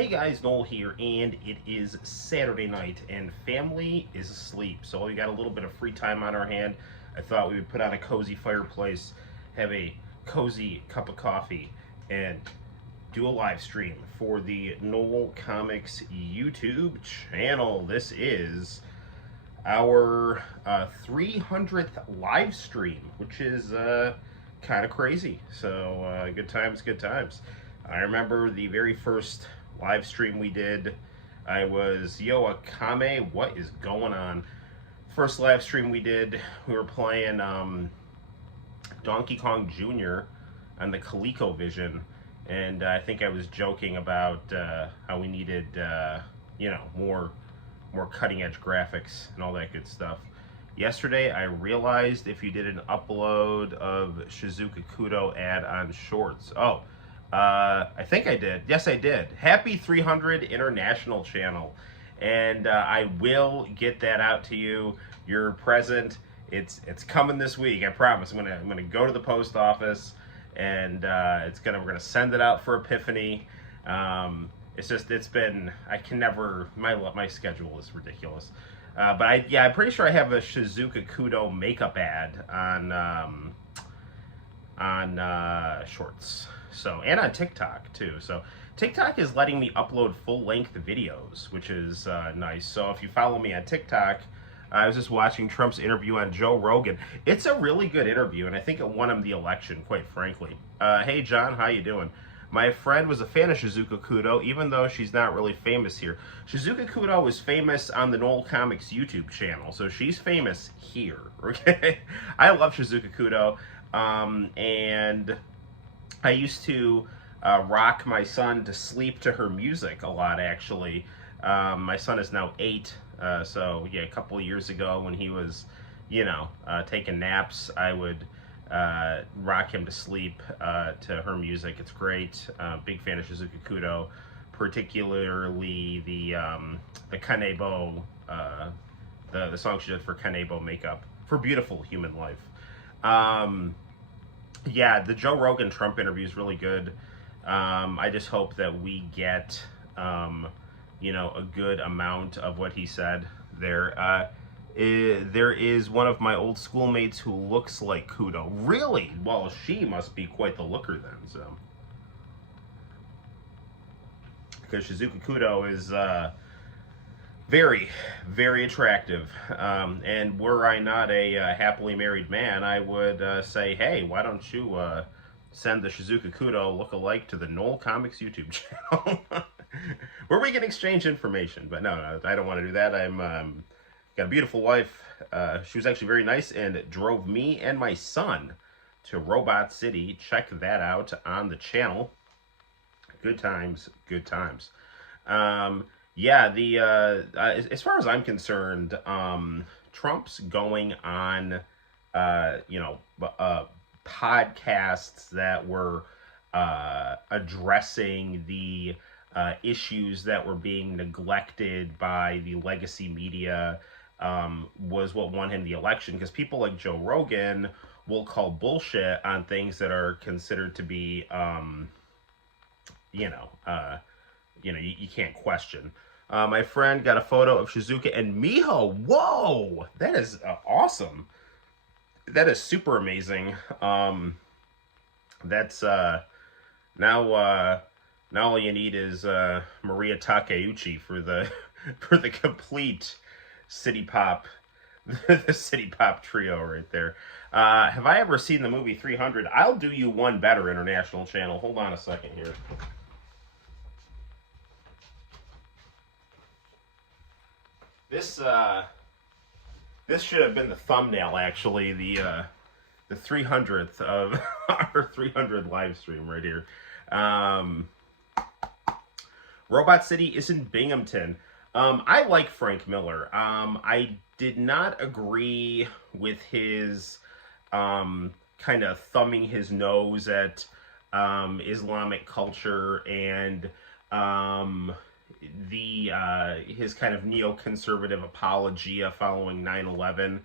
Hey guys, Noel here, and it is Saturday night, and family is asleep. So we got a little bit of free time on our hand. I thought we would put on a cozy fireplace, have a cozy cup of coffee, and do a live stream for the Noel ComiX YouTube channel. This is our 300th live stream, which is kind of crazy. So good times, good times. I remember the very first live stream we did. I was, yo, Akame, what is going on? First live stream we did, we were playing Donkey Kong Jr. on the ColecoVision, and I think I was joking about how we needed, more cutting edge graphics and all that good stuff. Yesterday, I realized if you did an upload of Shizuka Kudo ad on Shorts. Oh, I think I did. Yes, I did. Happy 300 International channel. And I will get that out to you. Your present. It's coming this week. I promise. I'm gonna go to the post office, and we're gonna send it out for Epiphany. It's been, I can never, my schedule is ridiculous. But I'm pretty sure I have a Shizuka Kudo makeup ad on Shorts. So, and on TikTok too. So TikTok is letting me upload full-length videos, which is nice. So if you follow me on TikTok, I was just watching Trump's interview on Joe Rogan. It's a really good interview, and I think it won him the election, quite frankly. Hey John, how you doing? My friend was a fan of Shizuka Kudo, even though she's not really famous here. Shizuka Kudo is famous on the Noel ComiX YouTube channel, so she's famous here, okay? I love Shizuka Kudo, and I used to rock my son to sleep to her music a lot, actually. My son is now 8, so yeah, a couple of years ago when he was, taking naps, I would rock him to sleep to her music. It's great. Big fan of Shizuka Kudo, particularly the Kanebo, the song she did for Kanebo Makeup, for Beautiful Human Life. Yeah, the Joe Rogan Trump interview is really good. I just hope that we get, a good amount of what he said there. There is one of my old schoolmates who looks like Kudo. Really? Well, she must be quite the looker then, so. Because Shizuka Kudo is very, very attractive. And were I not a happily married man, I would say, hey, why don't you send the Shizuka Kudo look-alike to the Noel ComiX YouTube channel, where we can exchange information. But no, I don't want to do that. I'm got a beautiful wife. She was actually very nice and drove me and my son to Robot City. Check that out on the channel. Good times, good times. Yeah, as far as I'm concerned, Trump's going on, podcasts that were addressing the issues that were being neglected by the legacy media, was what won him the election. Because people like Joe Rogan will call bullshit on things that are considered to be, you can't question. My friend got a photo of Shizuka and Miho. Whoa, that is awesome. That is super amazing. That's now all you need is Maria Takeuchi for the complete City Pop, the City Pop trio right there. Have I ever seen the movie 300? I'll do you one better, International channel. Hold on a second here. This should have been the thumbnail, actually. The 300th of our 300 live stream right here. Robot City is in Binghamton. I like Frank Miller. I did not agree with his kind of thumbing his nose at Islamic culture and his kind of neoconservative apologia following 9/11,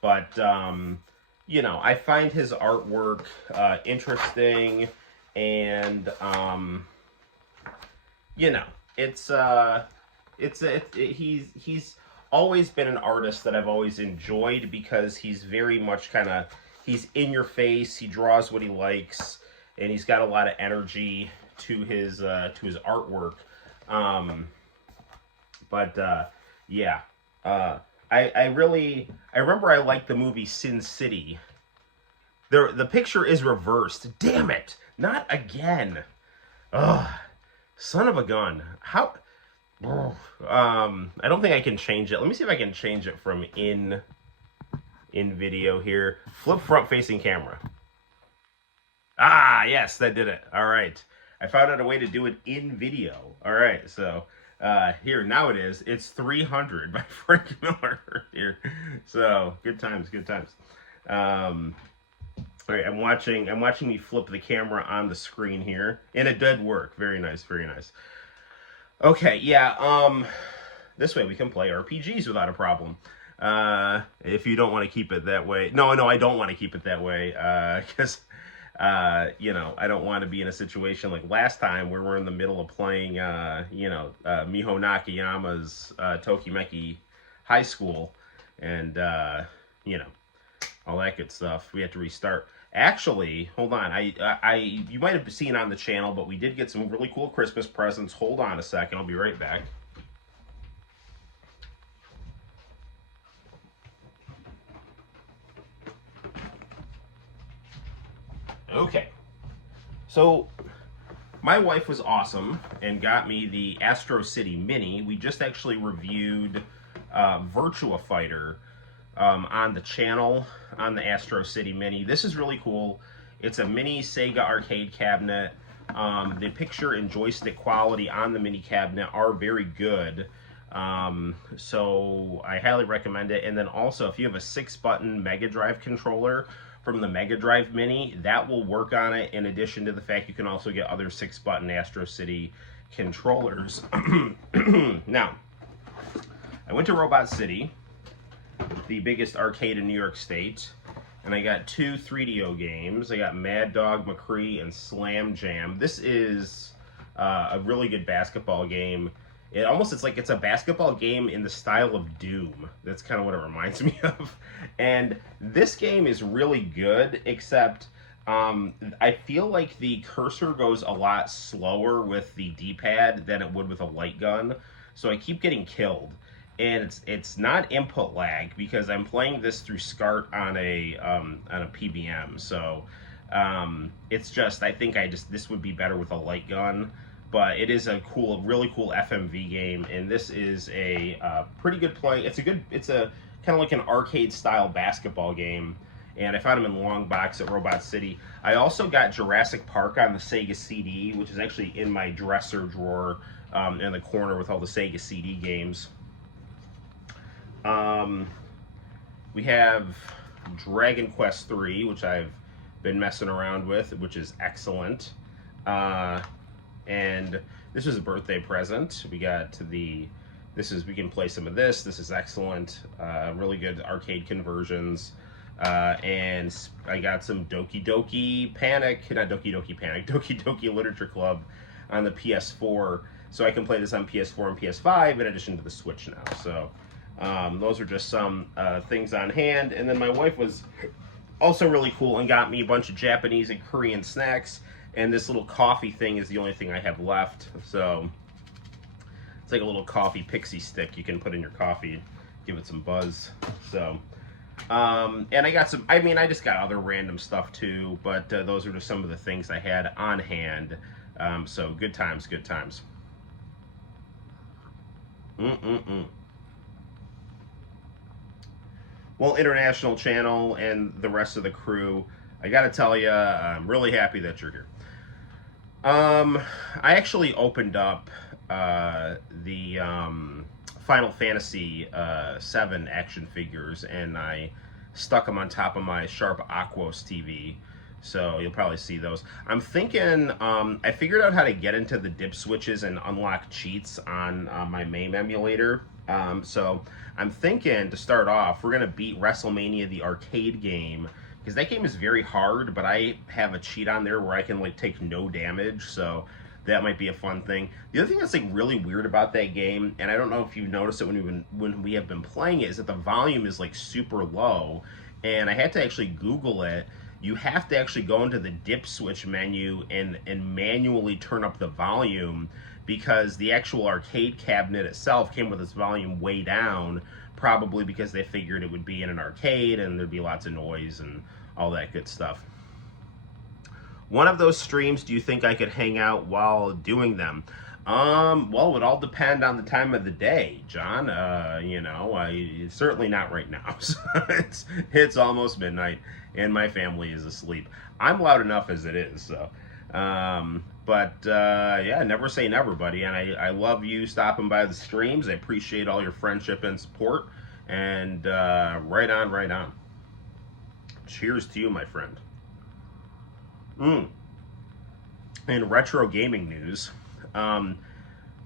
but I find his artwork interesting, and He's always been an artist that I've always enjoyed because he's very much kind of he's in your face. He draws what he likes, and he's got a lot of energy to his artwork. Um, but yeah, I remember I liked the movie Sin City. The picture is reversed. Damn it! Not again. Ugh, son of a gun. How? I don't think I can change it. Let me see if I can change it from in video here. Flip front facing camera. Ah, yes, that did it. All right. I found out a way to do it in video. All right, so here, now it is. It's 300 by Frank Miller here. So, good times, good times. All right, I'm watching me flip the camera on the screen here, and it did work. Very nice, very nice. Okay, yeah, this way we can play RPGs without a problem. If you don't want to keep it that way. No, I don't want to keep it that way, because, you know, I don't want to be in a situation like last time where we're in the middle of playing, Miho Nakayama's Tokimeki High School, and, you know, all that good stuff. We had to restart. Actually, hold on. You might have seen on the channel, but we did get some really cool Christmas presents. Hold on a second. I'll be right back. Okay. So, my wife was awesome and got me the Astro City Mini. We just actually reviewed Virtua Fighter on the channel on the Astro City Mini. This is really cool. It's a mini Sega arcade cabinet. The picture and joystick quality on the mini cabinet are very good. So I highly recommend it. And then also, if you have a 6-button Mega Drive controller from the Mega Drive Mini, that will work on it, in addition to the fact you can also get other 6-button Astro City controllers. Now, I went to Robot City, the biggest arcade in New York State, and I got 2 3DO games. I got Mad Dog McCree and Slam Jam. This is a really good basketball game. It's like it's a basketball game in the style of Doom. That's kind of what it reminds me of. And this game is really good, except I feel like the cursor goes a lot slower with the D-pad than it would with a light gun. So I keep getting killed. And it's not input lag because I'm playing this through SCART on a PBM. So it's just, I think this would be better with a light gun. But it is a really cool FMV game, and this is a pretty good play. It's a kind of like an arcade style basketball game. And I found them in long box at Robot City. I also got Jurassic Park on the Sega CD, which is actually in my dresser drawer in the corner with all the Sega CD games. We have Dragon Quest III, which I've been messing around with, which is excellent. And this was a birthday present. We can play some of this. This is excellent. Really good arcade conversions. And I got some Doki Doki Literature Club on the PS4. So I can play this on PS4 and PS5 in addition to the Switch now. So those are just some things on hand. And then my wife was also really cool and got me a bunch of Japanese and Korean snacks. And this little coffee thing is the only thing I have left. So it's like a little coffee pixie stick you can put in your coffee, give it some buzz. So, and I got some, I just got other random stuff too, but those are just some of the things I had on hand. So good times, good times. Well, International Channel and the rest of the crew, I gotta tell you, I'm really happy that you're here. I actually opened up the Final Fantasy VII action figures, and I stuck them on top of my Sharp Aquos TV, so you'll probably see those. I'm thinking, I figured out how to get into the dip switches and unlock cheats on my MAME emulator, so I'm thinking, to start off, we're going to beat WrestleMania the Arcade game, because that game is very hard, but I have a cheat on there where I can take no damage, so that might be a fun thing. The other thing that's like really weird about that game, and I don't know if you've noticed it when we have been playing it, is that the volume is like super low, and I had to actually Google it. You have to actually go into the dip switch menu and manually turn up the volume, because the actual arcade cabinet itself came with its volume way down, probably because they figured it would be in an arcade and there'd be lots of noise and all that good stuff. One of those streams, do you think I could hang out while doing them? Well, it would all depend on the time of the day, John. Certainly not right now. So it's almost midnight, and my family is asleep. I'm loud enough as it is, so. Yeah, never say never, buddy. And I love you stopping by the streams. I appreciate all your friendship and support. And right on, right on. Cheers to you, my friend. In retro gaming news,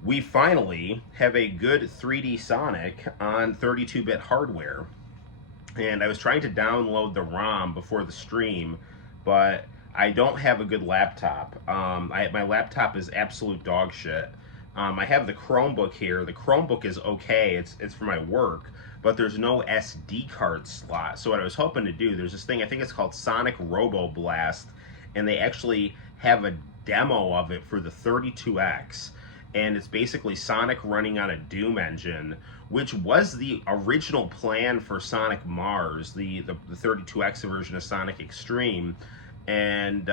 we finally have a good 3D Sonic on 32-bit hardware. And I was trying to download the ROM before the stream, but I don't have a good laptop. My laptop is absolute dog shit. I have the Chromebook here. The Chromebook is okay. It's for my work, but there's no SD card slot. So what I was hoping to do, there's this thing, I think it's called Sonic Robo Blast, and they actually have a demo of it for the 32X, and it's basically Sonic running on a Doom engine, which was the original plan for Sonic Mars, the 32X version of Sonic Extreme. And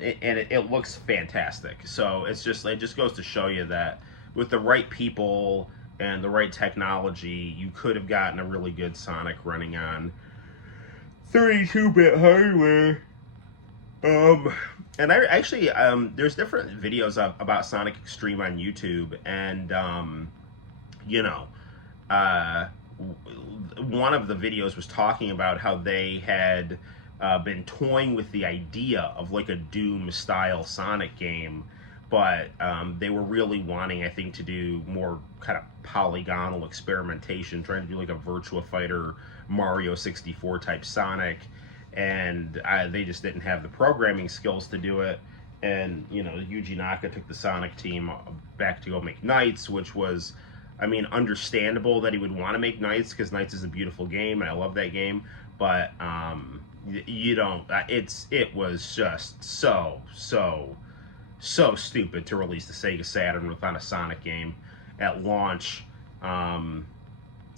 it looks fantastic. So it just goes to show you that with the right people and the right technology, you could have gotten a really good Sonic running on 32-bit hardware. And I actually, there's different videos about Sonic Extreme on YouTube, and one of the videos was talking about how they had been toying with the idea of like a Doom-style Sonic game, but they were really wanting, I think, to do more kind of polygonal experimentation, trying to do like a Virtua Fighter, Mario 64 type Sonic, and they just didn't have the programming skills to do it. And Yuji Naka took the Sonic team back to go make Knights, which was, I mean, understandable that he would want to make Knights, because Knights is a beautiful game and I love that game, but it was just so stupid to release the Sega Saturn without a Sonic game at launch. And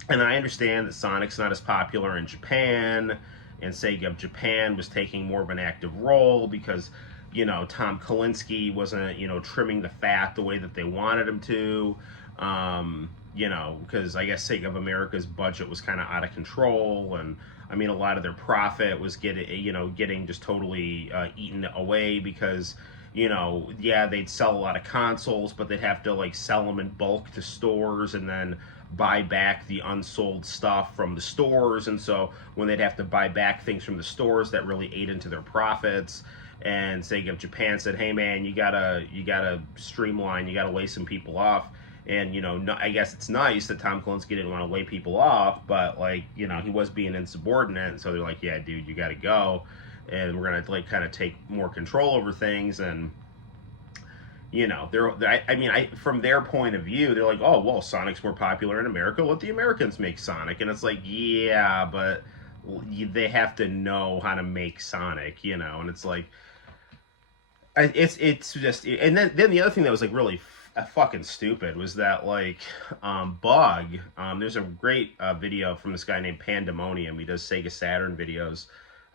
I understand that Sonic's not as popular in Japan, and Sega of Japan was taking more of an active role because Tom Kalinske wasn't trimming the fat the way that they wanted him to. Because I guess Sega of America's budget was kind of out of control, and I mean, a lot of their profit was getting just totally eaten away, because they'd sell a lot of consoles, but they'd have to like sell them in bulk to stores and then buy back the unsold stuff from the stores. And so when they'd have to buy back things from the stores, that really ate into their profits. And Sega of Japan said, hey man, you gotta streamline, you gotta lay some people off. And I guess it's nice that Tom Kalinske didn't want to lay people off, but he was being insubordinate, and so they're like, yeah dude, you gotta go, and we're gonna like kind of take more control over things. And from their point of view, they're like, oh well, Sonic's more popular in America, let the Americans make Sonic. And it's like, yeah, but they have to know how to make Sonic, and it's like, it's just. And then the other thing that was like really fucking stupid was that Bug, there's a great video from this guy named Pandemonium. He does Sega Saturn videos.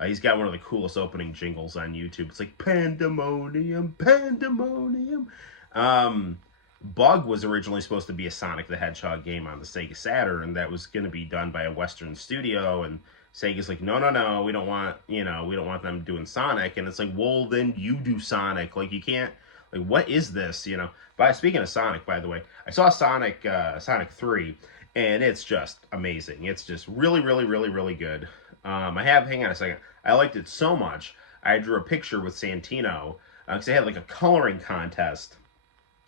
He's got one of the coolest opening jingles on YouTube. It's like, Pandemonium, Pandemonium. Bug was originally supposed to be a Sonic the Hedgehog game on the Sega Saturn that was going to be done by a Western studio, and Sega's like, no, we don't want them doing Sonic. And it's like, well, then you do Sonic. Like, you can't, like, what is this, But speaking of Sonic, by the way, I saw Sonic 3, and it's just amazing. It's just really, really, really, really good. Hang on a second. I liked it so much, I drew a picture with Santino, because they had like a coloring contest,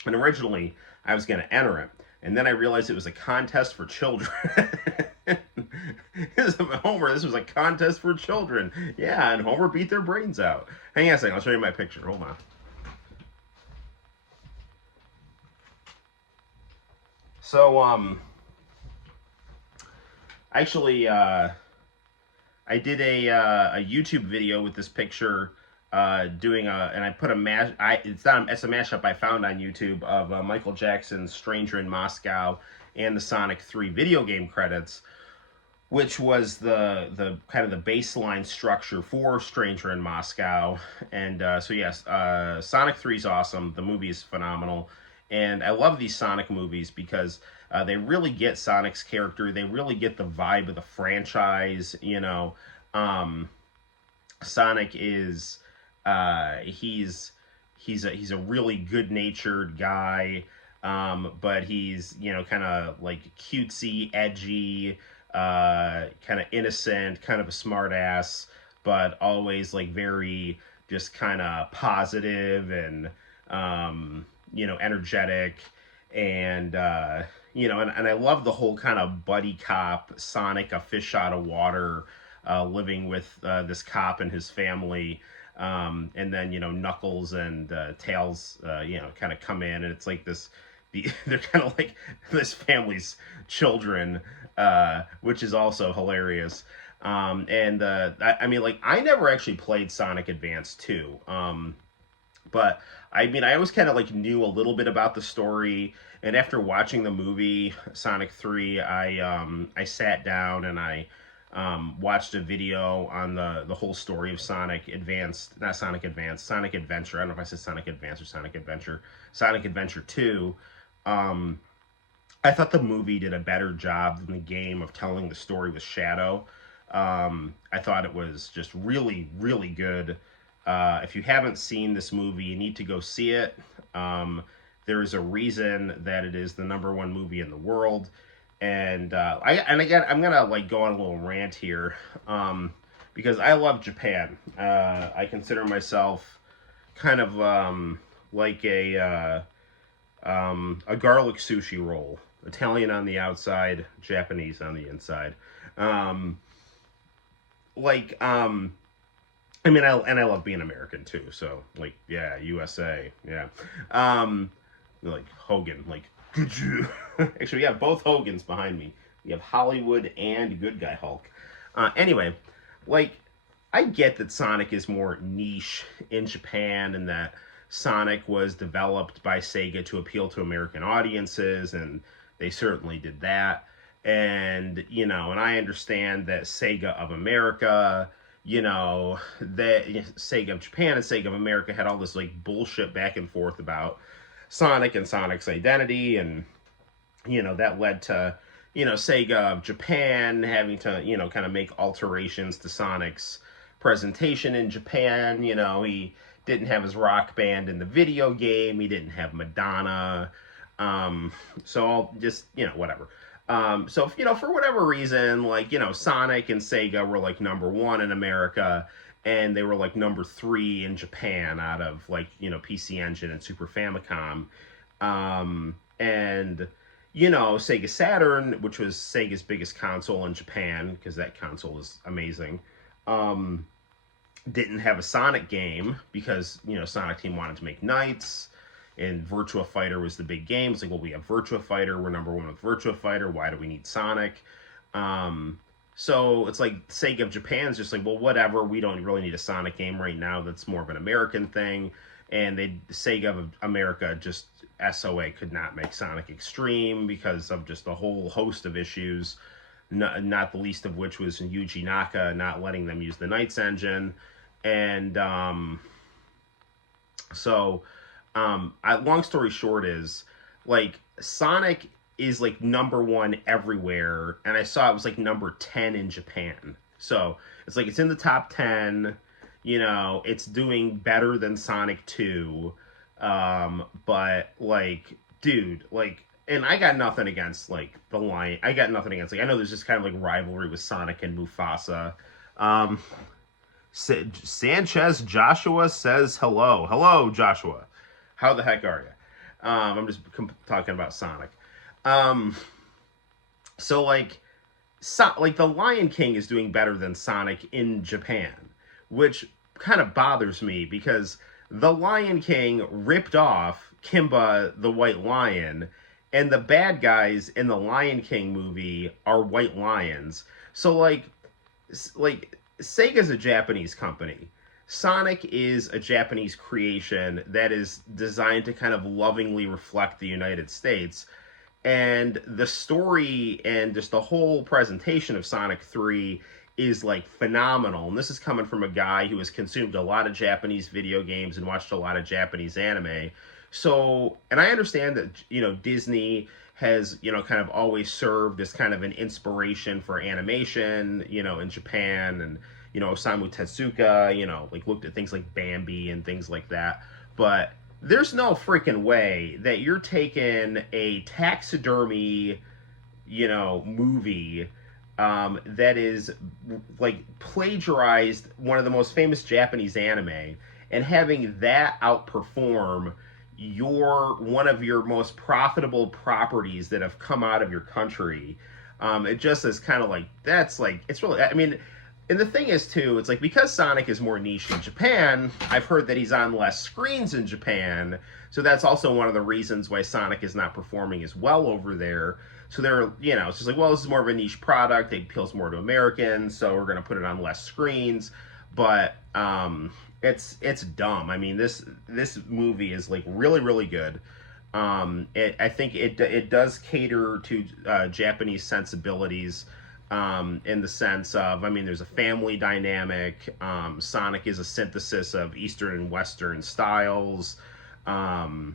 and originally I was going to enter it. And then I realized it was a contest for children. Homer, this was a contest for children. Yeah, and Homer beat their brains out. Hang on a second, I'll show you my picture. Hold on. So, actually, I did a YouTube video with this picture, and I put it's a mashup I found on YouTube of Michael Jackson's "Stranger in Moscow" and the Sonic 3 video game credits, which was the kind of the baseline structure for "Stranger in Moscow." And so yes, Sonic 3 is awesome. The movie is phenomenal, and I love these Sonic movies because they really get Sonic's character. They really get the vibe of the franchise. Sonic is he's a really good natured guy, but he's kind of like cutesy, edgy, kind of innocent, kind of a smart ass, but always like very just kind of positive and energetic, and and I love the whole kind of buddy cop Sonic, a fish out of water, living with this cop and his family, and then Knuckles and Tails kind of come in, and it's like they're kind of like this family's children, which is also hilarious. I mean, like, I never actually played Sonic Advance 2. But I mean, I always kind of like knew a little bit about the story, and after watching the movie Sonic 3, I sat down and I watched a video on the whole story of Sonic Advance, not Sonic Advance, Sonic Adventure. I don't know if I said Sonic Advance or Sonic Adventure. Sonic Adventure 2. I thought the movie did a better job than the game of telling the story with Shadow. I thought it was just really, really good. If you haven't seen this movie, you need to go see it. There is a reason that it is the #1 movie in the world. And again, I'm gonna like go on a little rant here, because I love Japan. I consider myself kind of like a garlic sushi roll, Italian on the outside, Japanese on the inside. I mean, I love being American too. So like, yeah, USA, yeah. Like Hogan, like. Actually, we have both Hogans behind me. We have Hollywood and Good Guy Hulk. Anyway, like, I get that Sonic is more niche in Japan, and that Sonic was developed by Sega to appeal to American audiences, and they certainly did that. And and I understand that Sega of America, that Sega of Japan and Sega of America had all this like bullshit back and forth about Sonic and Sonic's identity, and that led to Sega of Japan having to kind of make alterations to Sonic's presentation in Japan. He didn't have his rock band in the video game, he didn't have Madonna, so I'll just whatever. So for whatever reason, like Sonic and Sega were like #1 in America, and they were like #3 in Japan out of like PC Engine and Super Famicom, and Sega Saturn, which was Sega's biggest console in Japan because that console is amazing, didn't have a Sonic game because Sonic Team wanted to make Knights, and Virtua Fighter was the big game. It's like, well, we have Virtua Fighter, we're #1 with Virtua Fighter, why do we need Sonic? So it's like Sega of Japan's just like, well, whatever, we don't really need a Sonic game right now. That's more of an American thing. And Sega of America just SOA could not make Sonic Extreme because of just a whole host of issues, not the least of which was Yuji Naka not letting them use the Knights engine. And long story short is, like, Sonic is like #1 everywhere, and I saw it was like #10 in Japan. So it's like it's in the top 10. It's doing better than Sonic 2. But like, dude, like, and I got nothing against like the line. I got nothing against, like, I know there's just kind of like rivalry with Sonic and Mufasa. Sanchez Joshua says hello, Joshua. How the heck are you? I'm just talking about Sonic. Um, so like the Lion King is doing better than Sonic in Japan, which kind of bothers me because the Lion King ripped off Kimba the White Lion, and the bad guys in the Lion King movie are white lions. So like Sega's a Japanese company. Sonic is a Japanese creation that is designed to kind of lovingly reflect the United States. And the story and just the whole presentation of Sonic 3 is like phenomenal. And this is coming from a guy who has consumed a lot of Japanese video games and watched a lot of Japanese anime. So, and I understand that, Disney has, kind of always served as kind of an inspiration for animation, in Japan, and, Osamu Tezuka, like looked at things like Bambi and things like that. But there's no freaking way that you're taking a taxidermy, movie that is like plagiarized one of the most famous Japanese anime and having that outperform one of your most profitable properties that have come out of your country. It just is kind of like that's like it's really. I mean, and the thing is too, it's like because Sonic is more niche in Japan, I've heard that he's on less screens in Japan, so that's also one of the reasons why Sonic is not performing as well over there. So they're, it's just like, well, this is more of a niche product. It appeals more to Americans, so we're going to put it on less screens. But it's dumb. I mean, this movie is like really really good. I think it does cater to Japanese sensibilities. In the sense of, I mean, there's a family dynamic. Sonic is a synthesis of Eastern and Western styles. And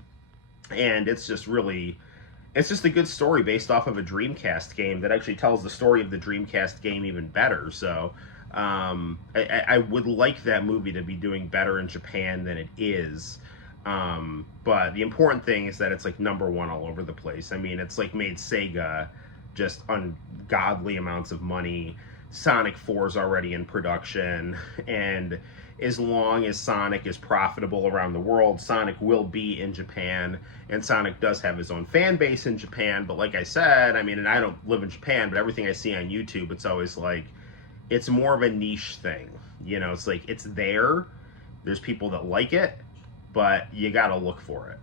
it's just a good story based off of a Dreamcast game that actually tells the story of the Dreamcast game even better. So, I would like that movie to be doing better in Japan than it is. But the important thing is that it's like number one all over the place. I mean, it's like made Sega just ungodly amounts of money. Sonic 4 is already in production, and as long as Sonic is profitable around the world, Sonic will be in Japan, and Sonic does have his own fan base in Japan. But like I said, I mean, and I don't live in Japan, but everything I see on YouTube, it's always like, it's more of a niche thing. It's like, it's there's people that like it, but you gotta look for it,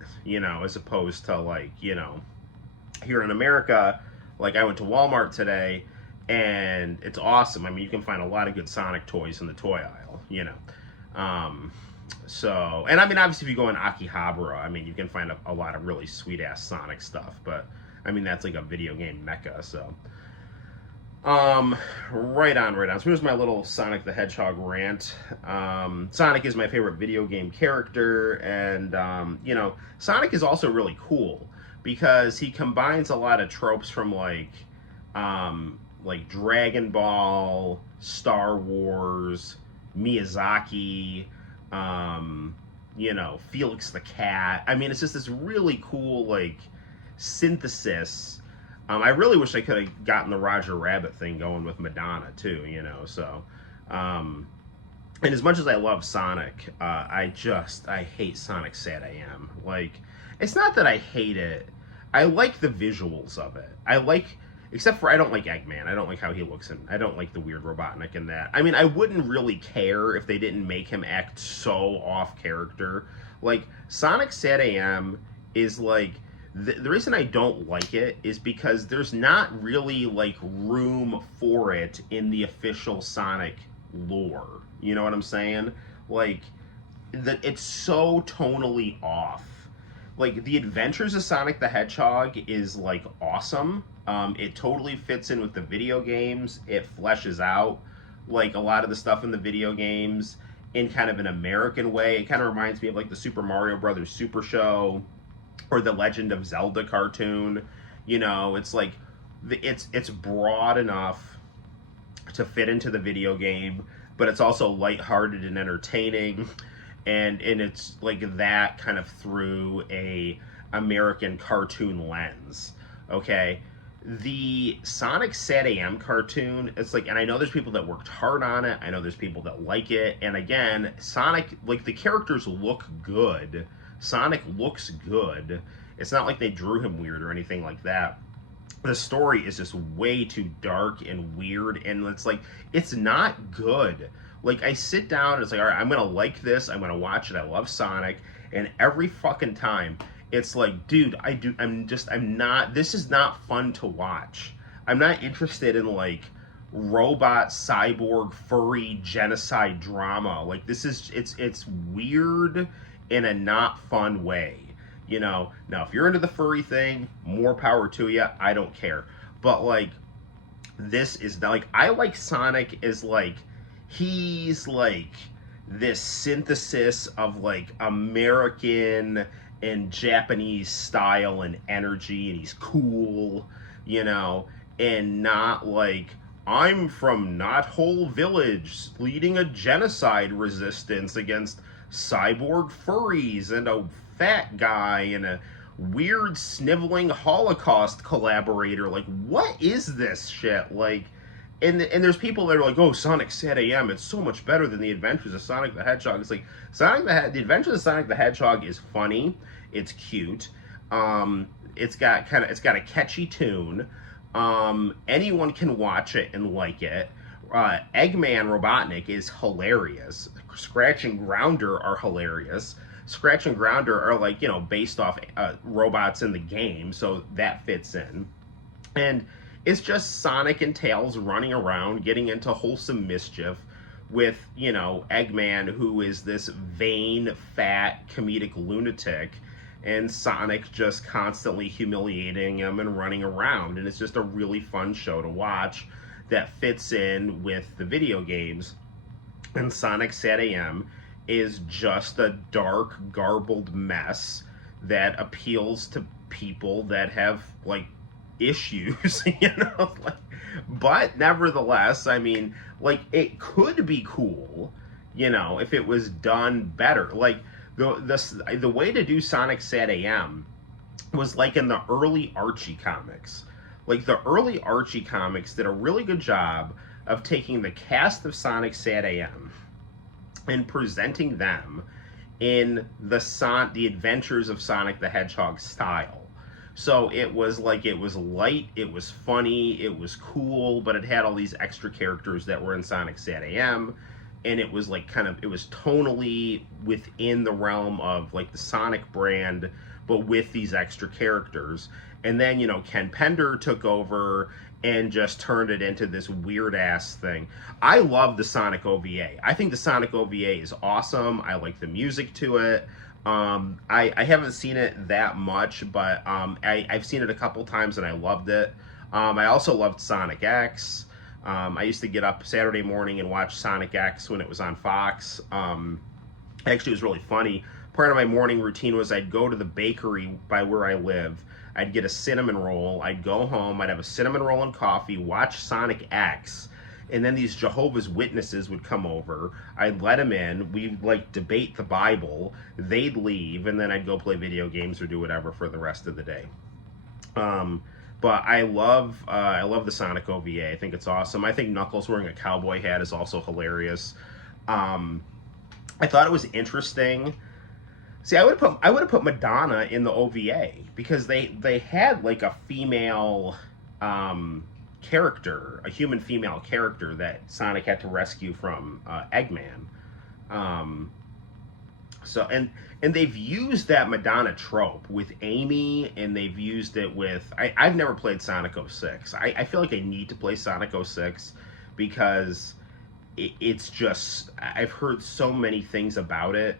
as opposed to like, here in America, like I went to Walmart today, and it's awesome. I mean, you can find a lot of good Sonic toys in the toy aisle, So, and I mean, obviously, if you go in Akihabara, I mean, you can find a lot of really sweet ass Sonic stuff. But I mean, that's like a video game mecca. So, right on. So here's my little Sonic the Hedgehog rant. Sonic is my favorite video game character, and Sonic is also really cool because he combines a lot of tropes from like Dragon Ball, Star Wars, Miyazaki, Felix the Cat. I mean, it's just this really cool like synthesis. I really wish I could have gotten the Roger Rabbit thing going with Madonna too, so and as much as I love Sonic, I hate Sonic SatAM. Like, it's not that I hate it. I like the visuals of it. Except for I don't like Eggman. I don't like how he looks, and I don't like the weird Robotnik in that. I mean, I wouldn't really care if they didn't make him act so off character. Like, Sonic SatAM is like, the reason I don't like it is because there's not really like room for it in the official Sonic lore. You know what I'm saying? Like, it's so tonally off. Like, the Adventures of Sonic the Hedgehog is like awesome. It totally fits in with the video games. It fleshes out like a lot of the stuff in the video games in kind of an American way. It kind of reminds me of like the Super Mario Brothers Super Show or the Legend of Zelda cartoon. It's like it's broad enough to fit into the video game, but it's also lighthearted and entertaining, and it's like that kind of through a American cartoon lens. Okay, the Sonic SatAM cartoon, it's like, and I know there's people that worked hard on it, I know there's people that like it, and again, Sonic, like, the characters look good. Sonic looks good. It's not like they drew him weird or anything like that. the story is just way too dark and weird, and it's like, it's not good. Like, I sit down and it's like, all right, I'm gonna like this, I'm gonna watch it, I love Sonic, and every fucking time it's like, dude, I'm not, this is not fun to watch. I'm not interested in like robot cyborg furry genocide drama. Like, this is, it's weird in a not fun way. Now if you're into the furry thing, more power to you. I don't care. But like, this is not, like, I like Sonic as like, he's like this synthesis of like American and Japanese style and energy, and he's cool, and not like, I'm from Knot Hole Village leading a genocide resistance against cyborg furries and a fat guy and a weird sniveling Holocaust collaborator. Like, what is this shit? Like, and there's people that are like, oh, Sonic Sad AM, it's so much better than the Adventures of Sonic the Hedgehog. It's like, the Adventures of Sonic the Hedgehog is funny, it's cute, it's got a catchy tune. Anyone can watch it and like it. Eggman Robotnik is hilarious. Scratch and Grounder are hilarious. Scratch and Grounder are like, based off robots in the game, so that fits in. And it's just Sonic and Tails running around, getting into wholesome mischief with, Eggman, who is this vain, fat, comedic lunatic, and Sonic just constantly humiliating him and running around. And it's just a really fun show to watch that fits in with the video games. And Sonic Sad AM is just a dark, garbled mess that appeals to people that have, like, issues, like, but nevertheless, I mean, like, it could be cool, if it was done better. Like, the way to do Sonic Sad AM was like in the early Archie comics. Like, the early Archie comics did a really good job of taking the cast of Sonic Sad AM and presenting them in the Adventures of Sonic the Hedgehog style. So it was like, it was light, it was funny, it was cool, but it had all these extra characters that were in Sonic Sad AM, and it was like it was tonally within the realm of like the Sonic brand, but with these extra characters. And then, Ken Pender took over and just turned it into this weird ass thing. I love the Sonic OVA. I think the Sonic OVA is awesome. I like the music to it. I haven't seen it that much, but I've seen it a couple times and I loved it. I also loved Sonic X. I used to get up Saturday morning and watch Sonic X when it was on Fox. Actually, it was really funny. Part of my morning routine was I'd go to the bakery by where I live. I'd get a cinnamon roll. I'd go home. I'd have a cinnamon roll and coffee, watch Sonic X, and then these Jehovah's Witnesses would come over. I'd let them in. We'd like debate the Bible. They'd leave, and then I'd go play video games or do whatever for the rest of the day. But I love the Sonic OVA. I think it's awesome. I think Knuckles wearing a cowboy hat is also hilarious. I thought it was interesting. See, I would have put Madonna in the OVA because they had like a female character, a human female character that Sonic had to rescue from Eggman. So they've used that Madonna trope with Amy, and they've used it with I've never played Sonic 06. I feel like I need to play Sonic 06 because it's just, I've heard so many things about it.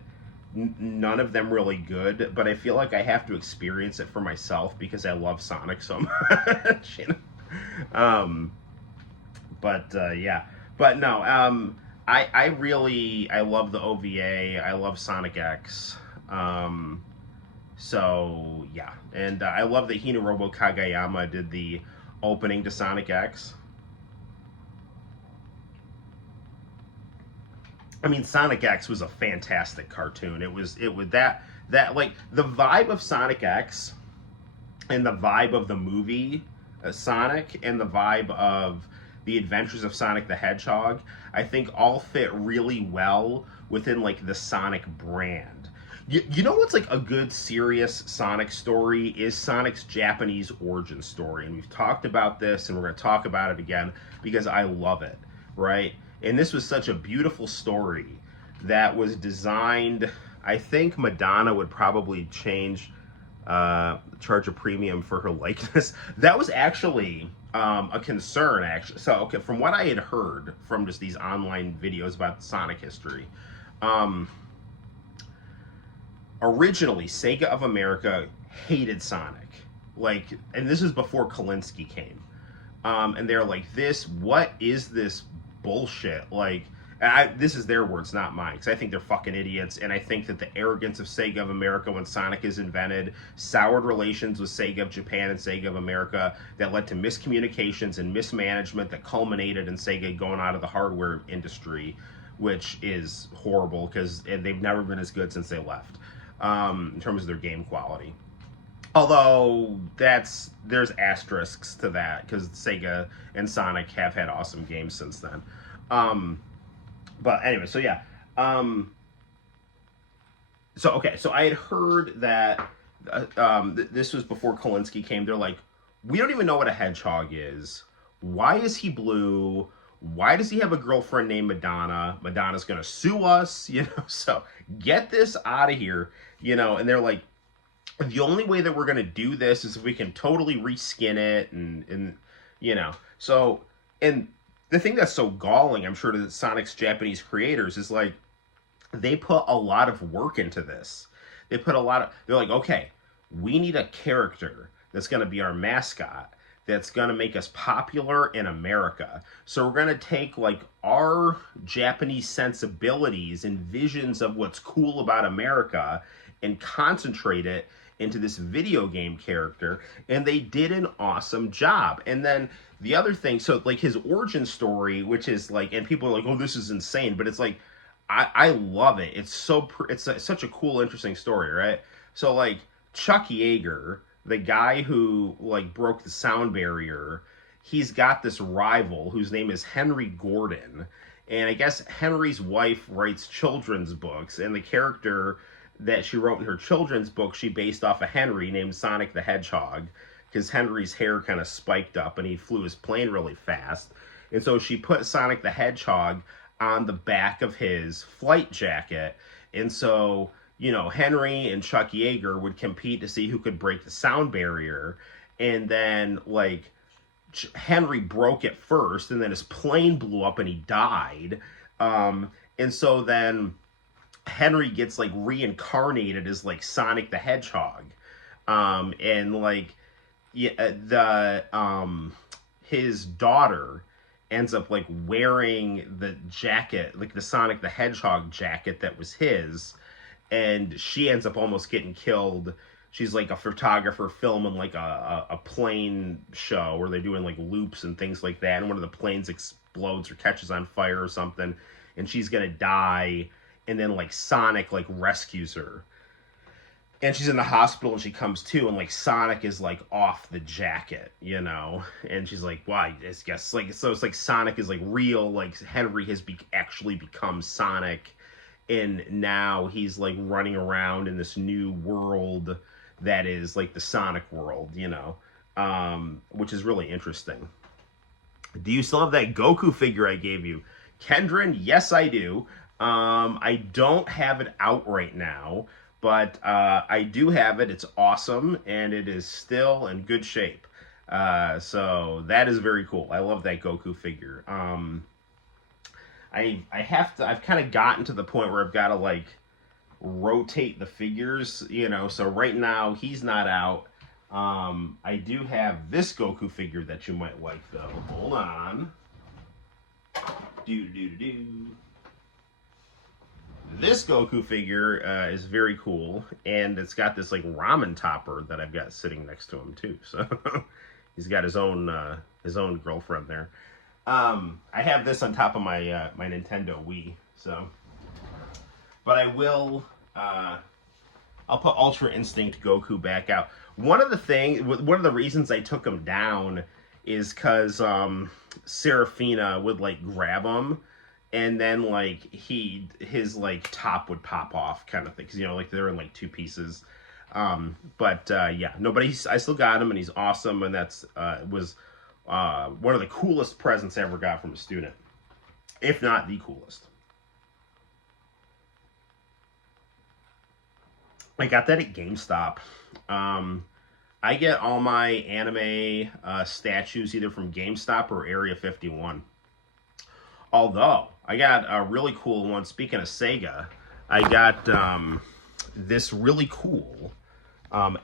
None of them really good, but I feel like I have to experience it for myself because I love Sonic so much. Yeah, but no, I love the OVA. I love Sonic X. So yeah, and I love that Hinorobu Kagayama did the opening to Sonic X. I mean, Sonic X was a was cartoon. It was that like the vibe of Sonic X and the vibe of the movie Sonic and the vibe of the Adventures of Sonic the Hedgehog, I think all fit really well within like the Sonic brand. You know what's like a good serious Sonic story is Sonic's Japanese origin story, and we've talked about this, and we're going to talk about it again because I love it, right? And this was such a beautiful story that was designed. I think Madonna would probably charge a premium for her likeness. That was actually a concern, actually. So, okay, from what I had heard from just these online videos about the Sonic history, originally Sega of America hated Sonic, like, and this is before Kalinsky came, and they're like, what is this bullshit? Like, this is their words, not mine, because I think they're fucking idiots, and I think that the arrogance of Sega of America when Sonic is invented soured relations with Sega of Japan and Sega of America that led to miscommunications and mismanagement that culminated in Sega going out of the hardware industry, which is horrible, because they've never been as good since they left, in terms of their game quality. Although, there's asterisks to that, because Sega and Sonic have had awesome games since then. But anyway, so yeah. So I had heard that this was before Kalinsky came. They're like, we don't even know what a hedgehog is. Why is he blue? Why does he have a girlfriend named Madonna? Madonna's going to sue us, so get this out of here, and they're like, the only way that we're going to do this is if we can totally reskin it and so, and the thing that's so galling, I'm sure, to Sonic's Japanese creators is like, they put a lot of work into this. They're like, okay, we need a character that's going to be our mascot, that's going to make us popular in America. So we're going to take like our Japanese sensibilities and visions of what's cool about America and concentrate it into this video game character, and they did an awesome job. And then the other thing, so like his origin story, which is like, and people are like, oh, this is insane, but it's like, I love it. It's such a cool, interesting story, right? So like Chuck Yeager, the guy who like broke the sound barrier, he's got this rival whose name is Henry Gordon, and I guess Henry's wife writes children's books, and the character that she wrote in her children's book, she based off of Henry, named Sonic the Hedgehog, because Henry's hair kind of spiked up and he flew his plane really fast. And so she put Sonic the Hedgehog on the back of his flight jacket. And so, Henry and Chuck Yeager would compete to see who could break the sound barrier. And then, like, Henry broke it first, and then his plane blew up and he died. And so then Henry gets like reincarnated as like Sonic the Hedgehog, and like his daughter ends up like wearing the jacket, like the Sonic the Hedgehog jacket that was his, and she ends up almost getting killed. She's like a photographer filming like a plane show where they're doing like loops and things like that, and one of the planes explodes or catches on fire or something, and she's gonna die. And then like Sonic like rescues her, and she's in the hospital and she comes to, and like Sonic is like off the jacket, and she's like, why? I guess like, so it's like Sonic is like real, like Henry has actually become Sonic, and now he's like running around in this new world that is like the Sonic world, which is really interesting. Do you still have that Goku figure I gave you, Kendrin? Yes, I do. I don't have it out right now, but I do have it. It's awesome, and it is still in good shape. So that is very cool. I love that Goku figure. I've kind of gotten to the point where I've got to like rotate the figures, so right now he's not out. I do have this Goku figure that you might like though. Hold on. This Goku figure is very cool, and it's got this like ramen topper that I've got sitting next to him too. So he's got his own girlfriend there. I have this on top of my my Nintendo Wii. So, but I will. I'll put Ultra Instinct Goku back out. One of the reasons I took him down is because Serafina would like grab him. and then like his like top would pop off kind of thing, because like they're in like two pieces. But yeah, no, but I still got him, and he's awesome, and that's was one of the coolest presents I ever got from a student, if not the coolest. I got that at GameStop. I get all my anime statues either from GameStop or Area 51. Although, I got a really cool one. Speaking of Sega, I got this really cool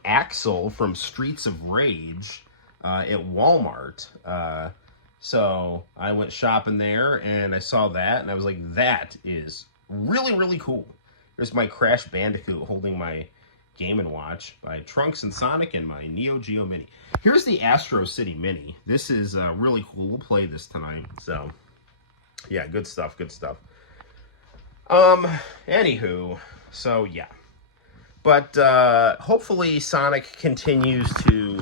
Axel from Streets of Rage at Walmart. So I went shopping there and I saw that and I was like, that is really, really cool. There's my Crash Bandicoot holding my Game & Watch by Trunks and Sonic and my Neo Geo Mini. Here's the Astro City Mini. This is really cool. We'll play this tonight. So, yeah, good stuff, good stuff. Anywho, so yeah. But hopefully Sonic continues to...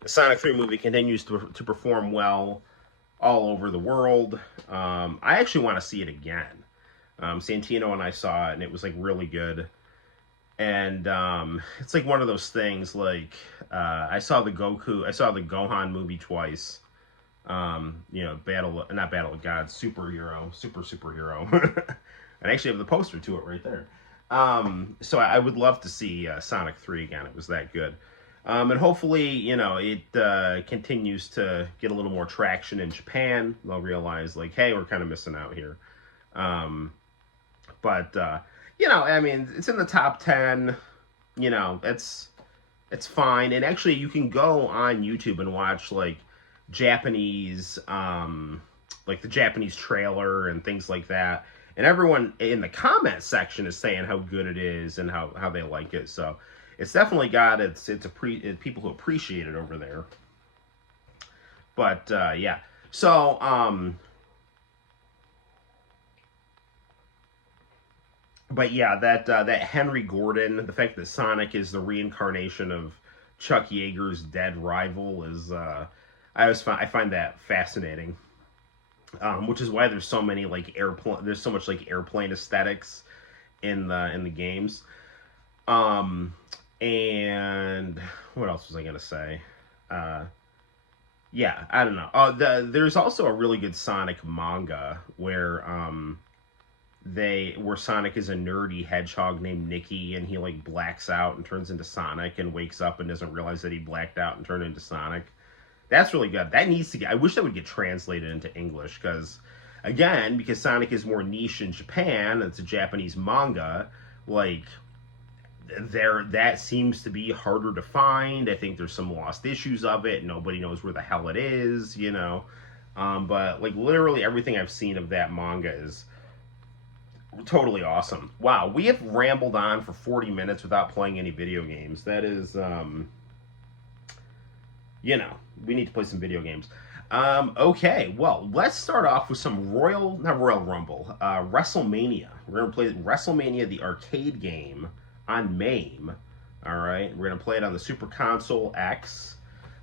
The Sonic 3 movie continues to perform well all over the world. I actually want to see it again. Santino and I saw it, and it was, like, really good. And it's, like, one of those things, like, I saw the Gohan movie twice. Not Battle of Gods, superhero. And I actually have the poster to it right there. So I would love to see Sonic 3 again. It was that good. And hopefully, it continues to get a little more traction in Japan. They'll realize, like, hey, we're kind of missing out here. But I mean, it's in the top 10. It's fine. And actually, you can go on YouTube and watch, like, Japanese, like the Japanese trailer and things like that. And everyone in the comment section is saying how good it is and how they like it. So it's definitely got it's people who appreciate it over there. But yeah, so but yeah, that Henry Gordon, the fact that Sonic is the reincarnation of Chuck Yeager's dead rival is I find that fascinating. Which is why there's so many like there's so much like airplane aesthetics in the games. And what else was I gonna say? Yeah, I don't know. There's also a really good Sonic manga where Sonic is a nerdy hedgehog named Nicky, and he like blacks out and turns into Sonic and wakes up and doesn't realize that he blacked out and turned into Sonic. That's really good. That needs to get... I wish that would get translated into English, because Sonic is more niche in Japan, it's a Japanese manga, like, that seems to be harder to find. I think there's some lost issues of it. Nobody knows where the hell it is, But, like, literally everything I've seen of that manga is totally awesome. Wow, we have rambled on for 40 minutes without playing any video games. That is, we need to play some video games. Okay, well, let's start off with some not Royal Rumble, WrestleMania. We're going to play WrestleMania, the arcade game, on MAME. All right, we're going to play it on the Super Console X.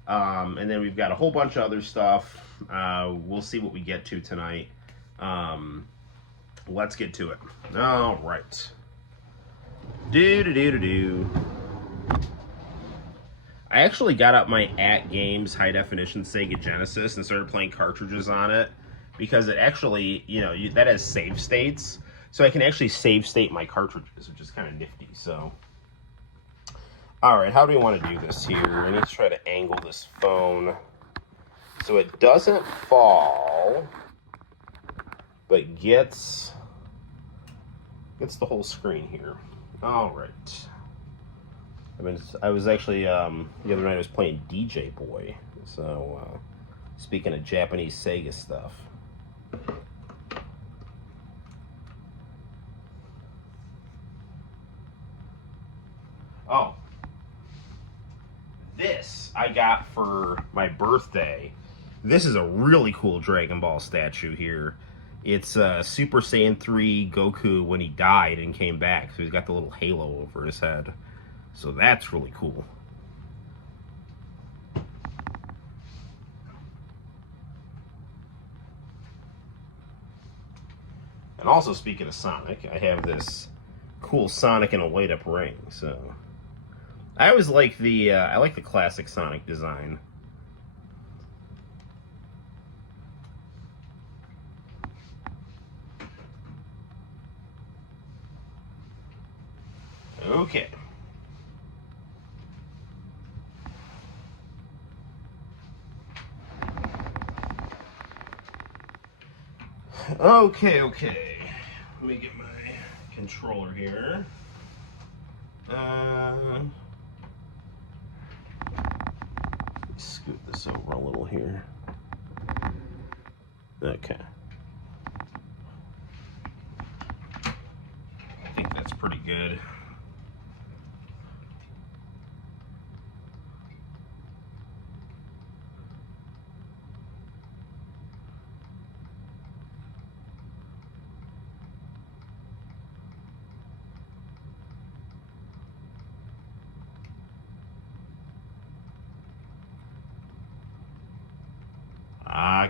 And then we've got a whole bunch of other stuff. We'll see what we get to tonight. Let's get to it. All right. Do. I actually got up my @Games high-definition Sega Genesis and started playing cartridges on it, because it actually, that has save states, so I can actually save state my cartridges, which is kind of nifty, so. Alright, how do we want to do this here? I need to try to angle this phone so it doesn't fall, but gets the whole screen here. Alright. I was actually, the other night I was playing DJ Boy, so, speaking of Japanese Sega stuff. Oh. This I got for my birthday. This is a really cool Dragon Ball statue here. It's Super Saiyan 3 Goku when he died and came back, so he's got the little halo over his head. So that's really cool. And also, speaking of Sonic, I have this cool Sonic in a light-up ring. So I always like the classic Sonic design. Okay. Okay. Let me get my controller here. Scoot this over a little here. Okay. I think that's pretty good.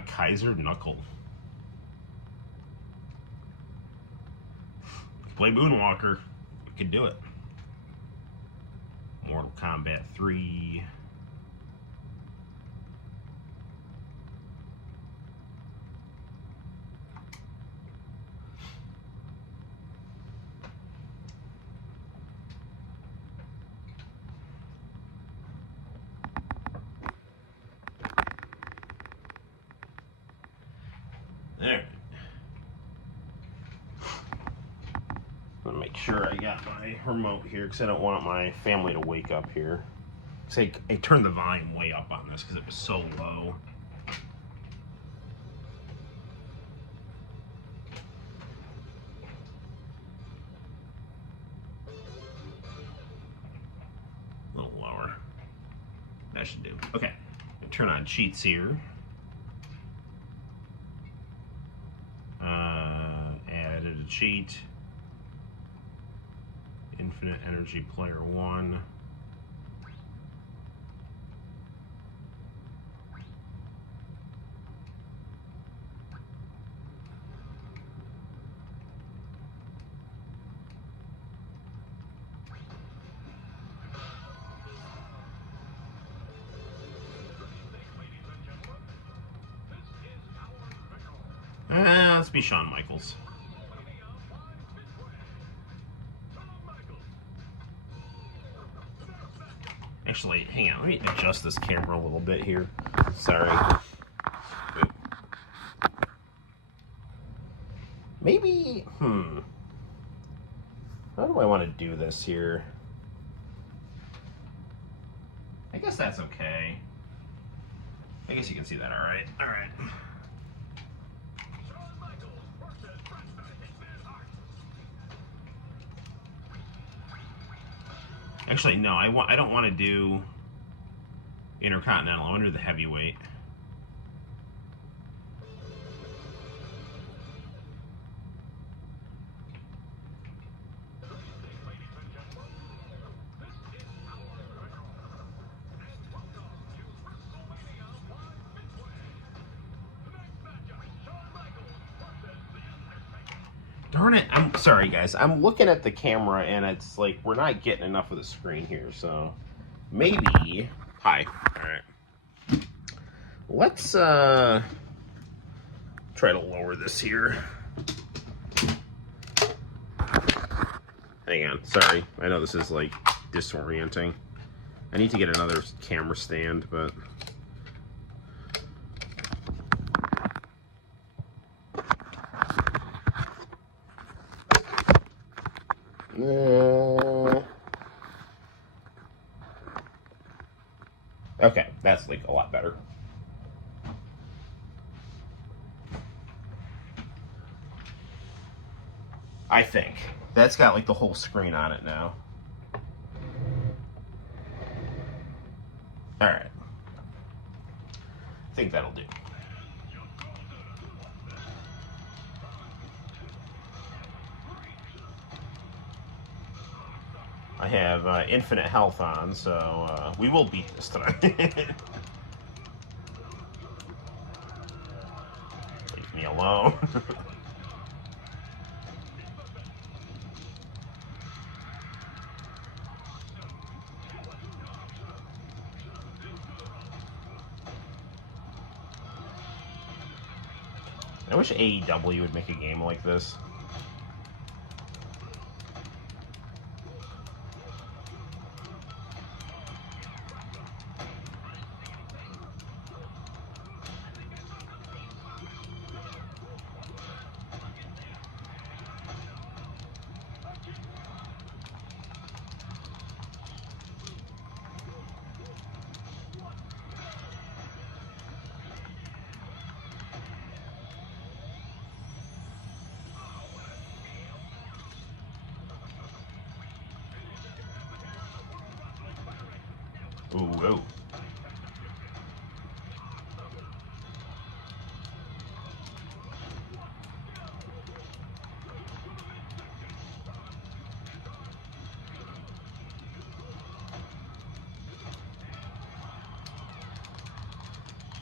Kaiser Knuckle. Play Moonwalker. We could do it. Mortal Kombat 3. There. I'm gonna make sure I got my remote here because I don't want my family to wake up here. So I turned the volume way up on this because it was so low. A little lower. That should do. Okay. Turn on cheats here. Added a cheat. Infinite Energy Player 1. Let's be Shawn Michaels. Actually, hang on. Let me adjust this camera a little bit here. Sorry. Maybe, how do I want to do this here? I guess that's okay. I guess you can see that all right. All right. Actually, no, I don't want to do Intercontinental. I want to do the heavyweight. Darn it, I'm sorry guys, I'm looking at the camera and it's like we're not getting enough of the screen here, so maybe, hi, alright, let's try to lower this here. Hang on, sorry, I know this is like disorienting. I need to get another camera stand, but okay, that's like a lot better. I think. That's got like the whole screen on it now. Alright. I think that'll do. I have infinite health on, so we will beat this tonight. Leave me alone. I wish AEW would make a game like this. Ooh, ooh.